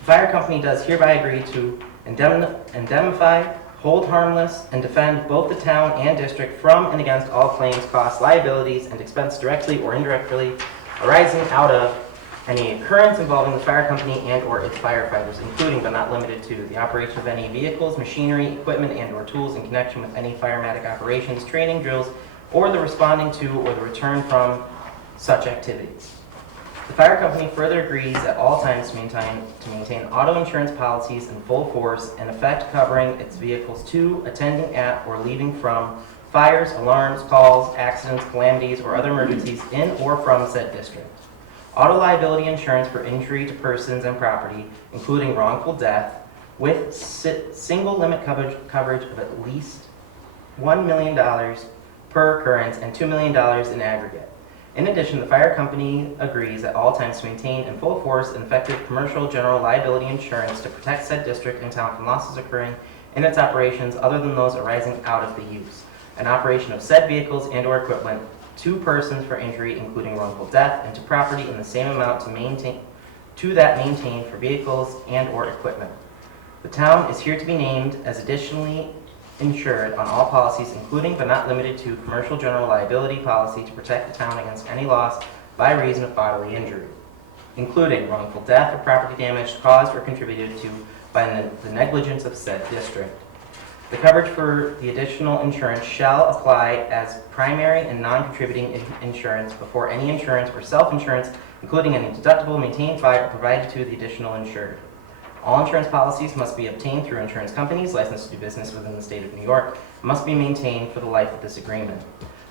The fire company does hereby agree to indemnify, hold harmless, and defend both the town and district from and against all claims, costs, liabilities, and expense directly or indirectly arising out of any occurrence involving the fire company and/or its firefighters, including but not limited to the operation of any vehicles, machinery, equipment, and/or tools in connection with any firematic operations, training, drills, or the responding to or the return from such activities. The fire company further agrees at all times to maintain auto insurance policies in full force and effect covering its vehicles to, attending at, or leaving from fires, alarms, calls, accidents, calamities, or other emergencies in or from said district. Auto liability insurance for injury to persons and property, including wrongful death, with single limit coverage of at least $1 million per occurrence and $2 million in aggregate. In addition, the fire company agrees at all times to maintain in full force and effective commercial general liability insurance to protect said district and town from losses occurring in its operations other than those arising out of the use and operation of said vehicles and/or equipment to persons for injury, including wrongful death, and to property in the same amount to maintained for vehicles and/or equipment. The town is here to be named as additionally insured on all policies, including but not limited to commercial general liability policy to protect the town against any loss by reason of bodily injury, including wrongful death or property damage caused or contributed to by the negligence of said district. The coverage for the additional insurance shall apply as primary and non-contributing insurance before any insurance or self-insurance, including any deductible, maintained by or provided to the additional insured. All insurance policies must be obtained through insurance companies licensed to do business within the state of New York and must be maintained for the life of this agreement.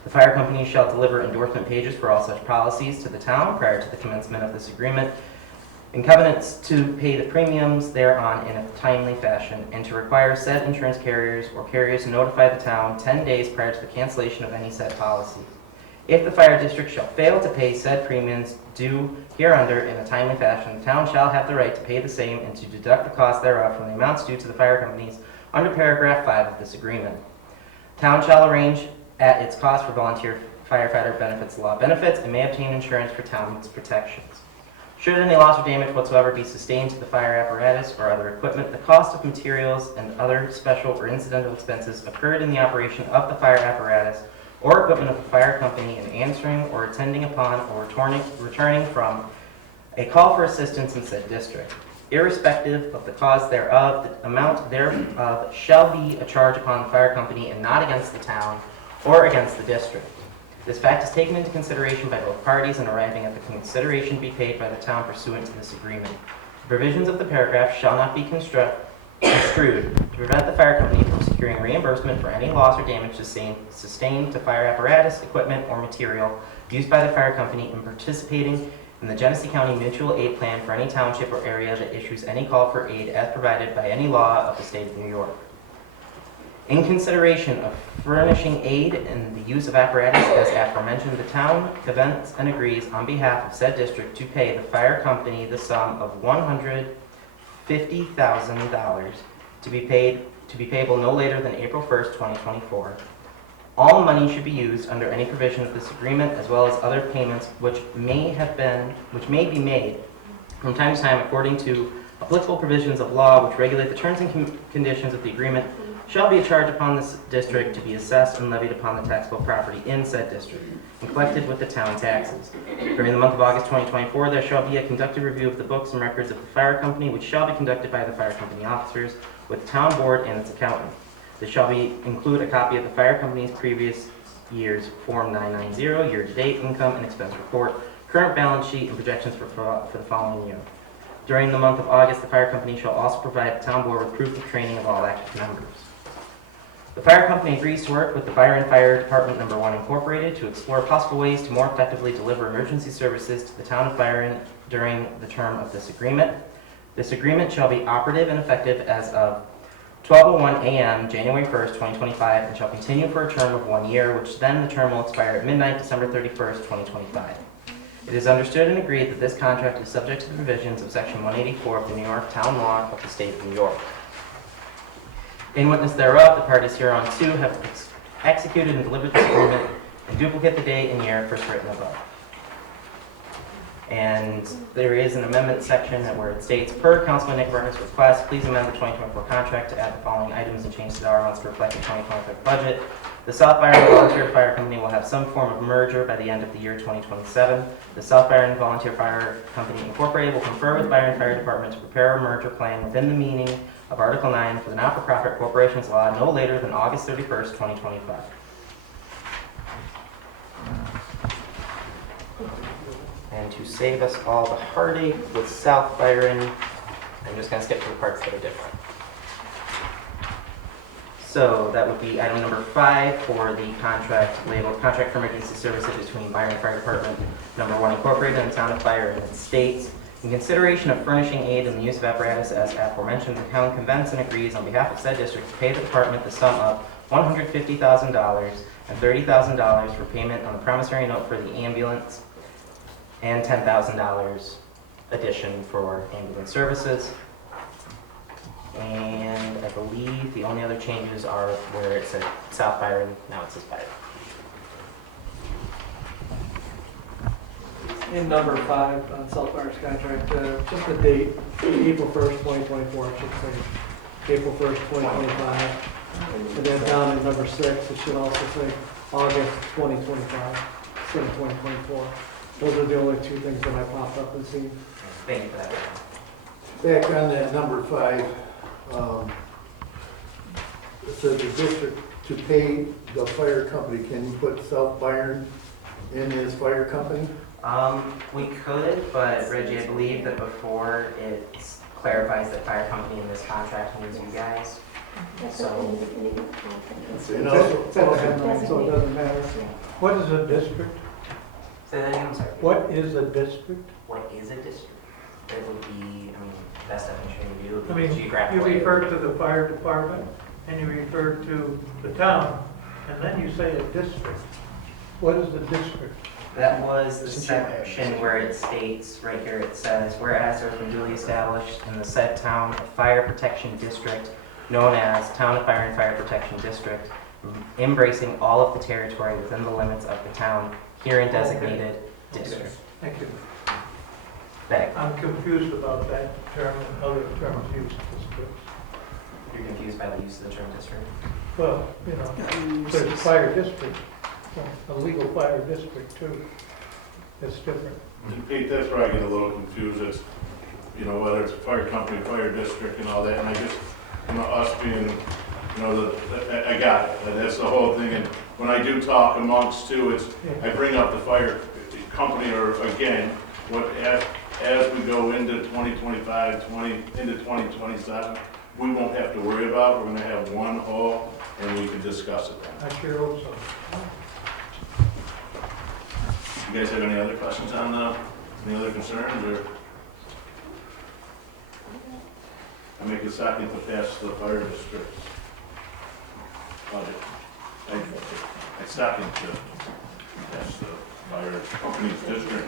The fire company shall deliver endorsement pages for all such policies to the town prior to the commencement of this agreement, and covenants to pay the premiums thereon in a timely fashion, and to require said insurance carriers or carriers to notify the town 10 days prior to the cancellation of any said policy. If the fire district shall fail to pay said premiums due hereunder in a timely fashion, the town shall have the right to pay the same and to deduct the cost thereof from the amounts due to the fire companies under paragraph 5 of this agreement. Town shall arrange at its cost for volunteer firefighter benefits law benefits and may obtain insurance for town's protections. Should any loss or damage whatsoever be sustained to the fire apparatus or other equipment, the cost of materials and other special or incidental expenses occurred in the operation of the fire apparatus or equipment of the fire company in answering or attending upon or returning from a call for assistance in said district. Irrespective of the cause thereof, the amount thereof shall be a charge upon the fire company and not against the town or against the district. This fact is taken into consideration by both parties in arriving at the consideration to be paid by the town pursuant to this agreement. The provisions of the paragraph shall not be construed to prevent the fire company from securing reimbursement for any loss or damage sustained to fire apparatus, equipment, or material used by the fire company in participating in the Genesee County Mutual Aid Plan for any township or area that issues any call for aid as provided by any law of the state of New York. In consideration of furnishing aid in the use of apparatus as aforementioned, the town covets and agrees on behalf of said district to pay the fire company the sum of $150,000 to be payable no later than April 1st, 2024. All money should be used under any provision of this agreement, as well as other payments which may be made from time to time according to applicable provisions of law which regulate the terms and conditions of the agreement shall be a charge upon this district to be assessed and levied upon the taxable property in said district and collected with the town taxes. During the month of August 2024, there shall be a conducted review of the books and records of the fire company, which shall be conducted by the fire company officers with the town board and its accountant. This shall include a copy of the fire company's previous year's Form 990, year-to-date income and expense report, current balance sheet, and projections for the following year. During the month of August, the fire company shall also provide the town board with proof of training of all active members. The fire company agrees to work with the Byron Fire Department No. 1 Incorporated to explore possible ways to more effectively deliver emergency services to the town of Byron during the term of this agreement. This agreement shall be operative and effective as of 12:01 a.m. January 1st, 2025, and shall continue for a term of 1 year, which then the term will expire at midnight December 31st, 2025. It is understood and agreed that this contract is subject to the provisions of Section 184 of the New York Town Law of the State of New York. In witness thereof, the parties hereunto have executed and delivered this agreement in duplicate the date and year first written above. And there is an amendment section where it states, per Councilman Nick Burke's request, please amend the 2024 contract to add the following items and change the dollar amounts to reflect the 2025 budget. The South Byron Volunteer Fire Company will have some form of merger by the end of the year 2027. The South Byron Volunteer Fire Company Incorporated will confer with Byron Fire Department to prepare a merger plan within the meaning of Article 9 for the not-for-profit corporations law no later than August 31st, 2025. And to save us all the heartache with South Byron, I'm just going to skip to the parts that are different. So that would be item number 5 for the contract labeled Contract for Emergency Services between Byron Fire Department No. 1 Incorporated and the Town of Byron. It states, in consideration of furnishing aid in the use of apparatus as aforementioned, the town convents and agrees on behalf of said district to pay the department the sum of $150,000 and $30,000 for payment on the promissory note for the ambulance and $10,000 addition for ambulance services. And I believe the only other changes are where it said South Byron, now it says Byron. In number 5 on South Byron's contract, just the date, April 1st, 2024, it should say April 1st, 2025. And then down in number 6, it should also say August 2025 instead of 2024. Those are the only 2 things that I popped up and seen. Thank you for that. Back on that number 5, it says the district to pay the fire company. Can you put South Byron in as fire company? We could, but Reggie, I believe that before it clarifies that fire company in this contract means you guys. So, And also, So it doesn't matter. What is a district? say that again, I'm sorry. What is a district? What is a district? It would be, best definition of you I would be mean, geographical. you refer to the fire department, and you refer to the town, and then you say a district. What is the district? That was the section where it states, right here, it says, whereas there has been duly established in the said town a fire protection district known as Town of Byron Fire Protection District, embracing all of the territory within the limits of the town, herein designated district. Thank you. Back. I'm confused about that term and other terms used, districts. You're confused by the use of the term district? Well, there's a fire district, a legal fire district too. It's different. Pete, that's where I get a little confused. It's, whether it's fire company, fire district and all that, and I just, us being, I got it. And that's the whole thing. And when I do talk amongst too, I bring up the fire company or again, as we go into 2025, into 2027, we won't have to worry about it. We're gonna have one hall and we can discuss it then. I sure hope so. You guys have any other questions on any other concerns or? I make a second to pass the fire district budget. I second to pass the fire company's district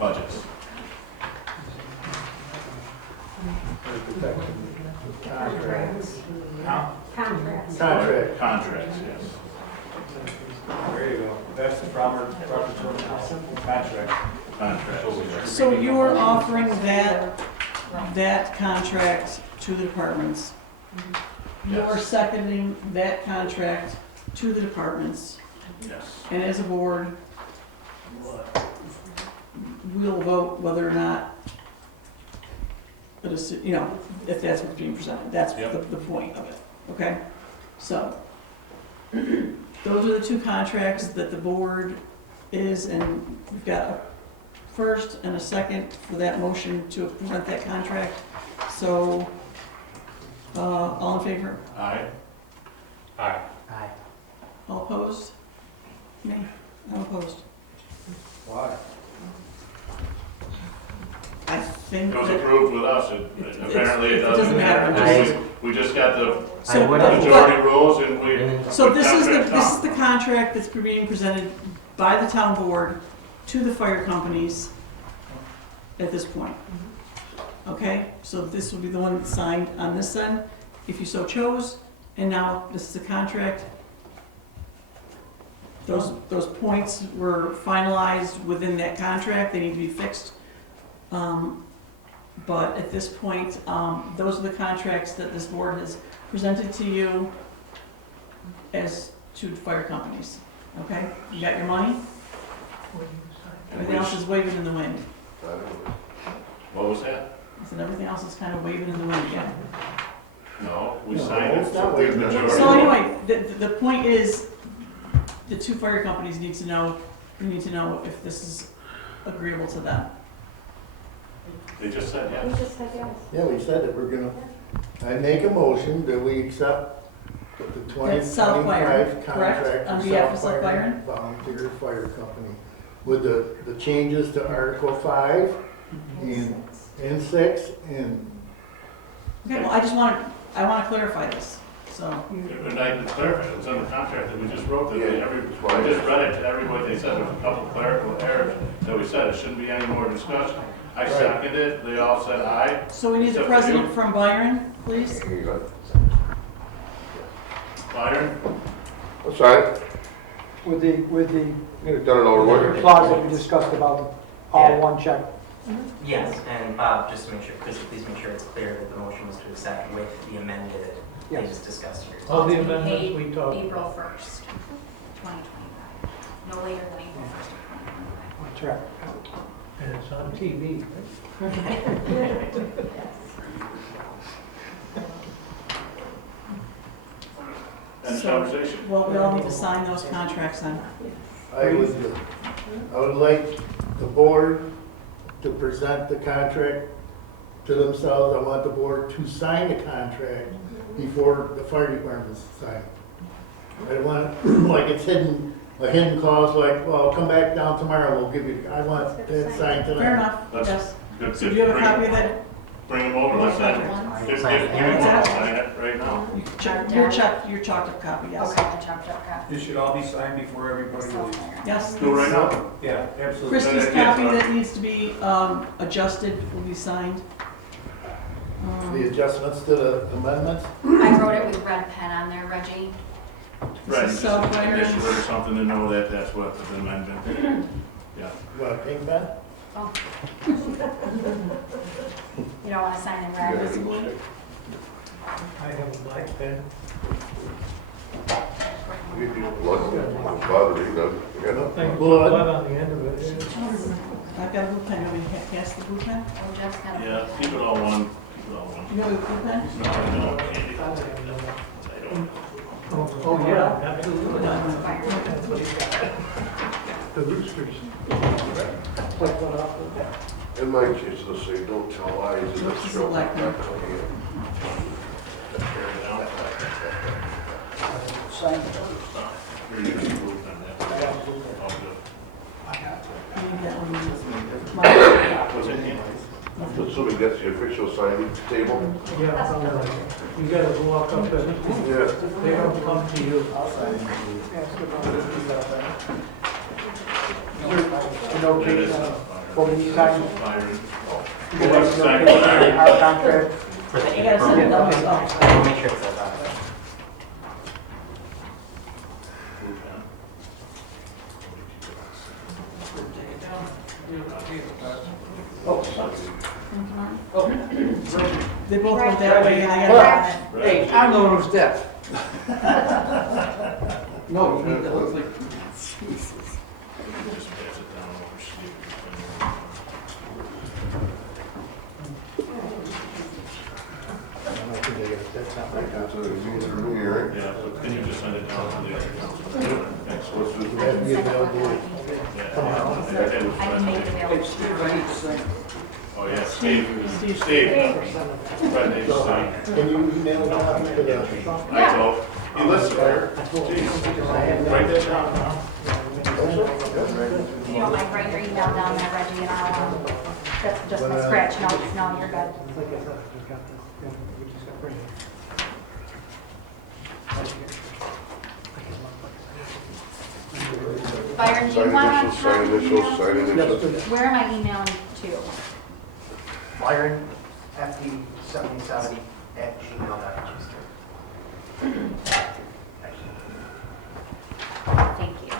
budgets. Contracts, yes. There you go. That's the proper term. Contracts. So you are offering that contract to the departments you're Yes. seconding that contract to the departments, Yes. and as a board, we'll vote whether or not, you know, if that's what's being presented, that's Yep. the point of it, okay? So, those are the two contracts that the board is, and we've got a first and a second for that motion to present that contract. So, all in favor? Aye. Aye. Aye. All opposed? Nay, I'm opposed. Why? I think It was that, approved with us, apparently it doesn't. matter. We just got the So, I would but- majority rules and we. so this is contract this is the contract that's being presented by the town board to the fire companies at this point. Okay, so this will be the one that's signed on this end, if you so chose, and now this is the contract. Those points were finalized within that contract, they need to be fixed. But at this point, those are the contracts that this board has presented to you as to fire companies, okay? You got your money, everything else is waving in the wind. What was that? I said everything else is kind of waving in the wind again. No, we No, signed it. it's not with waving. majority. So anyway, the point is, the two fire companies need to know, we need to know if this is agreeable to them. They just said yes. just said yes. Yeah, we said that we're gonna, I make a motion that we accept the That's South Byron, 2025 correct? contract On for behalf of South South Byron Volunteer Fire Company with the changes to Article 5 and 6 and Okay, well, I want to clarify this, so. And I can clarify, it's on the contract that we just wrote, that Yeah, I just read it to everybody, they said there was a couple clerical errors, that we said it shouldn't be any more discussion. I seconded it, they all said aye. So we need the Except for president you. from Byron, please. Byron? I'm sorry, With the get it done and over with. clause that we discussed about all Yeah. one check. Yes, and Bob, just to make sure, Chris, please make sure it's clear that the motion was to accept with the amended, they just discussed here. All the To be amendments paid we talked April about. 1st, 2025. No later than April 1st of 2025. Check. And it's on TV. End of So- conversation. Well, we all need to sign those contracts then. I would like the board to present the contract to themselves. I want the board to sign the contract before the fire department signs. I don't want, like it's hidden, a hidden clause like, well, come back down tomorrow, we'll give you, I want that signed tonight. Fair enough, That's yes. good. So do you have a copy of that? Bring them over, let's sign it. If you want to sign it right now. Your chalked up copy, yes. Okay, the chopped up copy. It should all be signed before everybody leaves. Yes. Do it right now. Yeah, absolutely. Christie's Yeah. copy that needs to be adjusted will be signed. The adjustments to the amendments, I wrote it with red pen on there, Reggie. Right, This is just South initial or Byron's. something to know that that's what the amendment. Yeah. you want a pink pen? Oh. You don't want to sign in red? I have a black pen. Bother you, though. You got it? Thing with Blood. blood on the end of it. I've got a blue pen, you want me to pass the blue pen? Oh, Jeff's got a- Yeah, keep it all one, keep it all one. You have a blue pen? No, no, I don't. Oh, yeah, absolutely. The roosters. Click one off. In my case, they'll say, don't tell lies. and This that's is true. a black pen. Tear it down. Sign. Here, you can move them, yeah. All good. You need that one. Was it in? Assuming that's the official signing table? Yeah, you gotta walk up and Yeah. they don't come to you. No That is, case, what we need signed. Byron. You guys no case on our contract. For the You gotta send it April, up, oh. we'll make sure it says that. Blue pen. Oh, They both went that way, and I Well, got, hey, I'm the one who's deaf. No, you need the whole thing. Just pass it down over Steve. That's not my That's what it means for me, right? Yeah, so can you just send it down to the other council? Thanks. What's the- That'd be available. Yeah. I can make it Hey, available. Steve, I need to sign. Oh, yeah, Steve. Steve. Steve. Fred needs to sign. Can you email a copy to the? I told, he listened there. Right there. You don't like write your email down there, Reggie, and I'll, that's just my scratch notes, no, you're good. Byron, do you Sign want initials, sign initials, sign initials. Where am I emailing to? Byron, FD77@gmail.com. Thank you.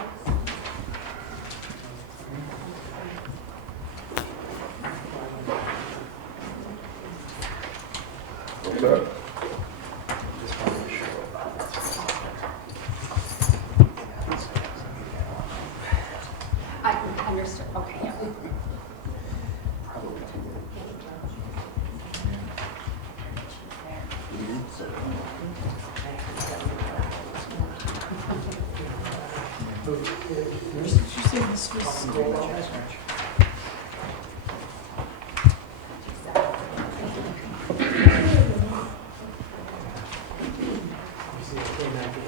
What's that? I understood, okay, yeah. did you say this was?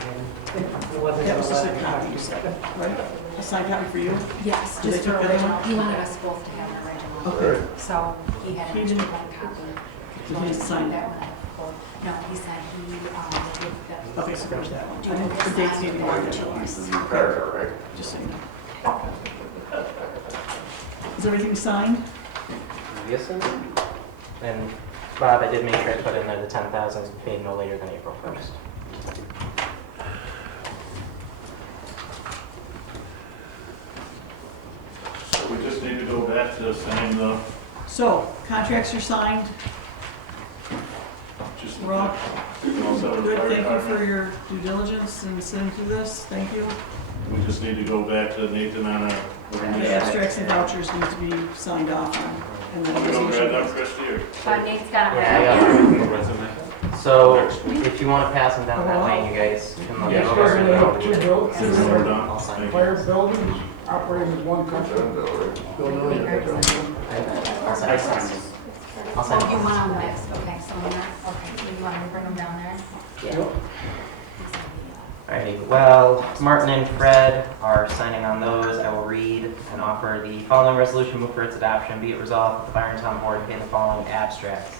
That was just a copy you said, right? A signed copy for you? Yes, Did just they for take that original. one? He wanted us both to have an original. Alright. So he had He an extra didn't- one copy. Did he just sign that that? one? No, he said he, did the. Okay, so there's that one. Do I you think want the this dates signed need to be or marked. yours? Card, right? Just so you know. Is everything signed? Yes, and Bob, I did make sure I put in there the 10,000 paid no later than April 1st. So we just need to go back to signing the, So, contracts are signed. just. We're all good. Thank you for Good. your due diligence and sitting through this. Thank you. We just need to go back to Nathan on a. The abstracts and vouchers need to be signed off on. And then We don't grab that, resolution. Christie, or? Nate's got it Yeah, ready. So if you want to pass them down that lane, you guys can let me Yeah, know. sure. We're gonna have two buildings, We're done. I'll sign it. fire buildings operating as one company. Done, though, right? I'll sign it. I'll sign Oh, you it. want on next, okay, so I'm not, okay, so you want me to bring them down there? Yeah. Alrighty, well, Martin and Fred are signing on those. I will read and offer the following resolution, move for its adoption. Be it resolved that the Byron Town Board pay the following abstracts.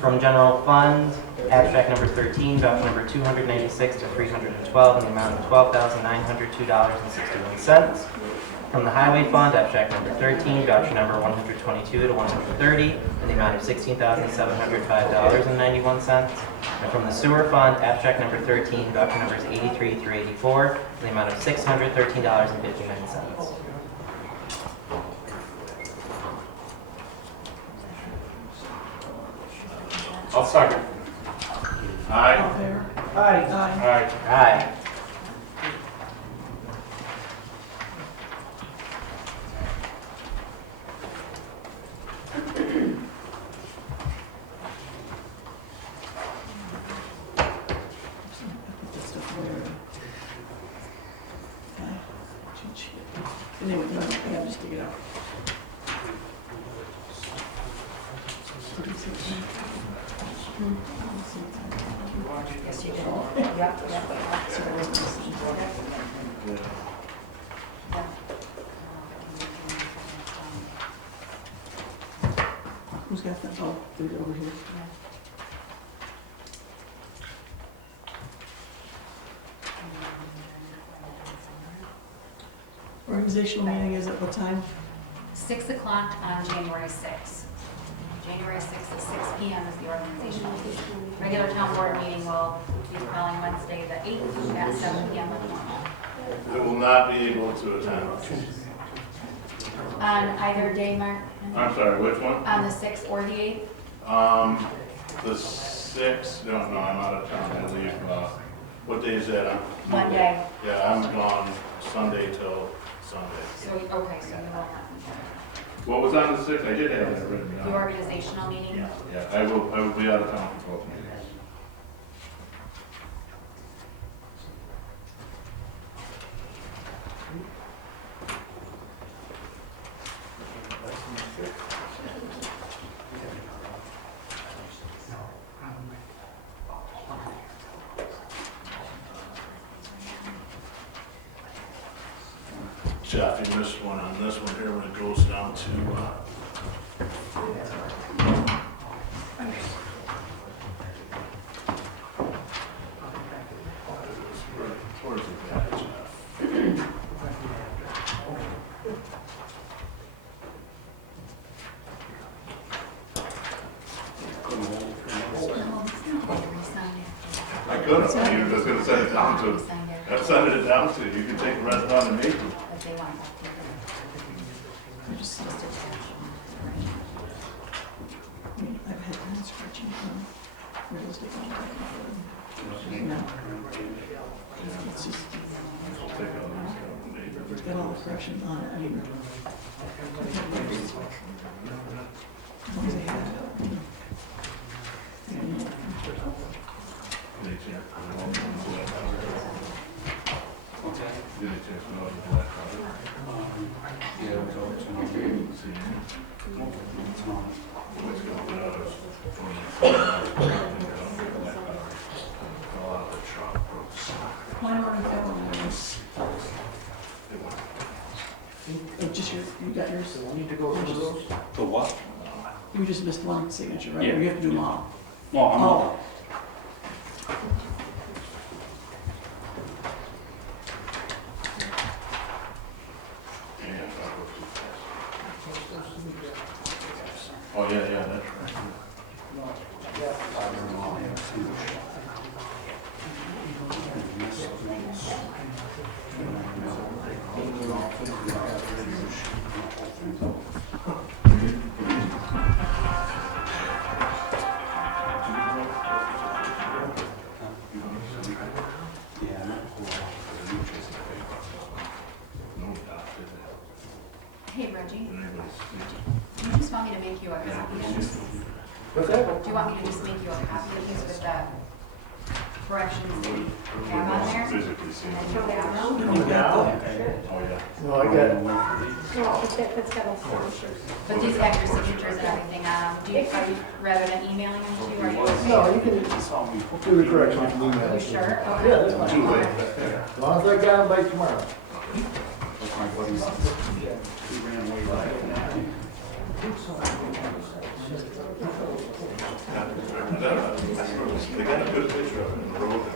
From General Fund, abstract number 13, voucher number 296 to 312 in the amount of $12,902.61. From the Highway Fund, abstract number 13, voucher number 122 to 130 in the amount of $16,705.91. And from the Sewer Fund, abstract number 13, voucher numbers 83 through 84 in the amount of $613.59. I'll second. All Aye. in favor? Aye. Aye. Aye. Aye. Put this stuff where? Okay. Cheat sheet. Anyway, no, yeah, just dig it out. Yes, you did. Yep, yep. Who's got that? Oh, leave it over here. Organizational meeting is at what time? 6 o'clock on January 6th. January 6th at 6 PM is the organizational meeting. Regular town board meeting will be following Wednesday, the 8th at 7 PM like normal. I will not be able to attend. On either day, Mark? I'm sorry, which one? On the 6th or the 8th? The 6th, no, I'm out of town, I leave, what day is that on? Monday. Yeah, I'm gone Sunday till Sunday. So, okay, so you will not. What was on the 6th? I did have that written The down. organizational meeting? Yeah, I will be out of town for both meetings. Jeff, you missed one on this one here when it goes down to, towards the back, Jeff. I could have, I was gonna send it down to, I'm sending it down to you, you can take the rest down to me. If they want that. Just attach. I've had that scratching from real estate contract. No. It's just, it's got all the corrections on it, I mean. As long as they have it. Mine already have one of those. Oh, just your, you got yours? So we need to go through those? The what? You just missed one signature, right? Yeah. Or you have to do them all? Well, I'm not. Oh. Oh, yeah, that's right. Hey Reggie, do you just want me to make you a copy of this? What's that? Do you want me to just make you a copy of these with the corrections that you have on there? Physically seen. And then you have them? You got Oh, yeah. No, I got, But these have your signatures and everything on them. Do you, are you, rather than emailing them to you, are you? no, you can do the corrections and email Are you it. sure? Yeah, Okay. that's fine. As long as I got them by tomorrow. They got a good picture of it in the road.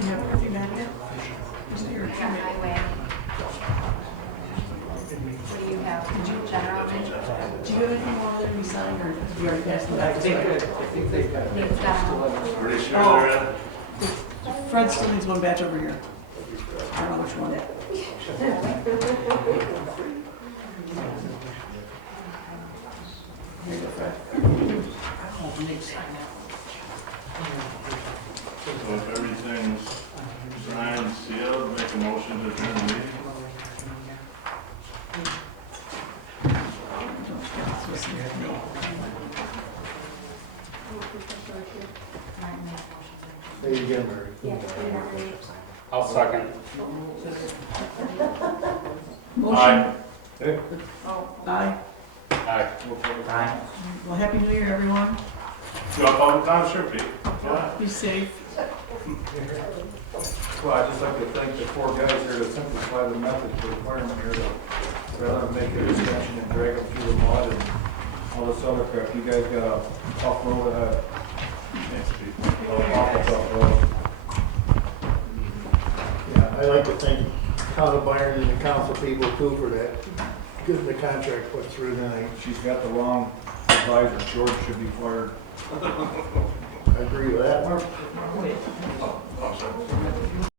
You have everything back yet? Is it your, I got highway. What do you have? General? do you have anything more that we signed, or have you already passed them back? I think they've got it. It's got them. Pretty sure they're in. Fred still needs one batch over here. I don't know which one. Here you go, Fred. So if everything's signed, sealed, make a motion to adjourn the meeting. There you go, Mary. I'll second. Motion. Aye. Aye. Aye. Well, Happy New Year, everyone. You want public comment? Sure, Pete. Yeah. Be safe. Well, I'd just like to thank the four guys here to simplify the method for the firemen here to, rather than make a discussion and drag them through the mud and all this other crap. You guys got a tough road ahead. Thanks, Pete. Awful tough road. Yeah, I'd like to thank Town of Byron and the council people too for that, getting the contract put through tonight. She's got the wrong advisor. George should be fired. I agree with that, Mark. Oh, sorry.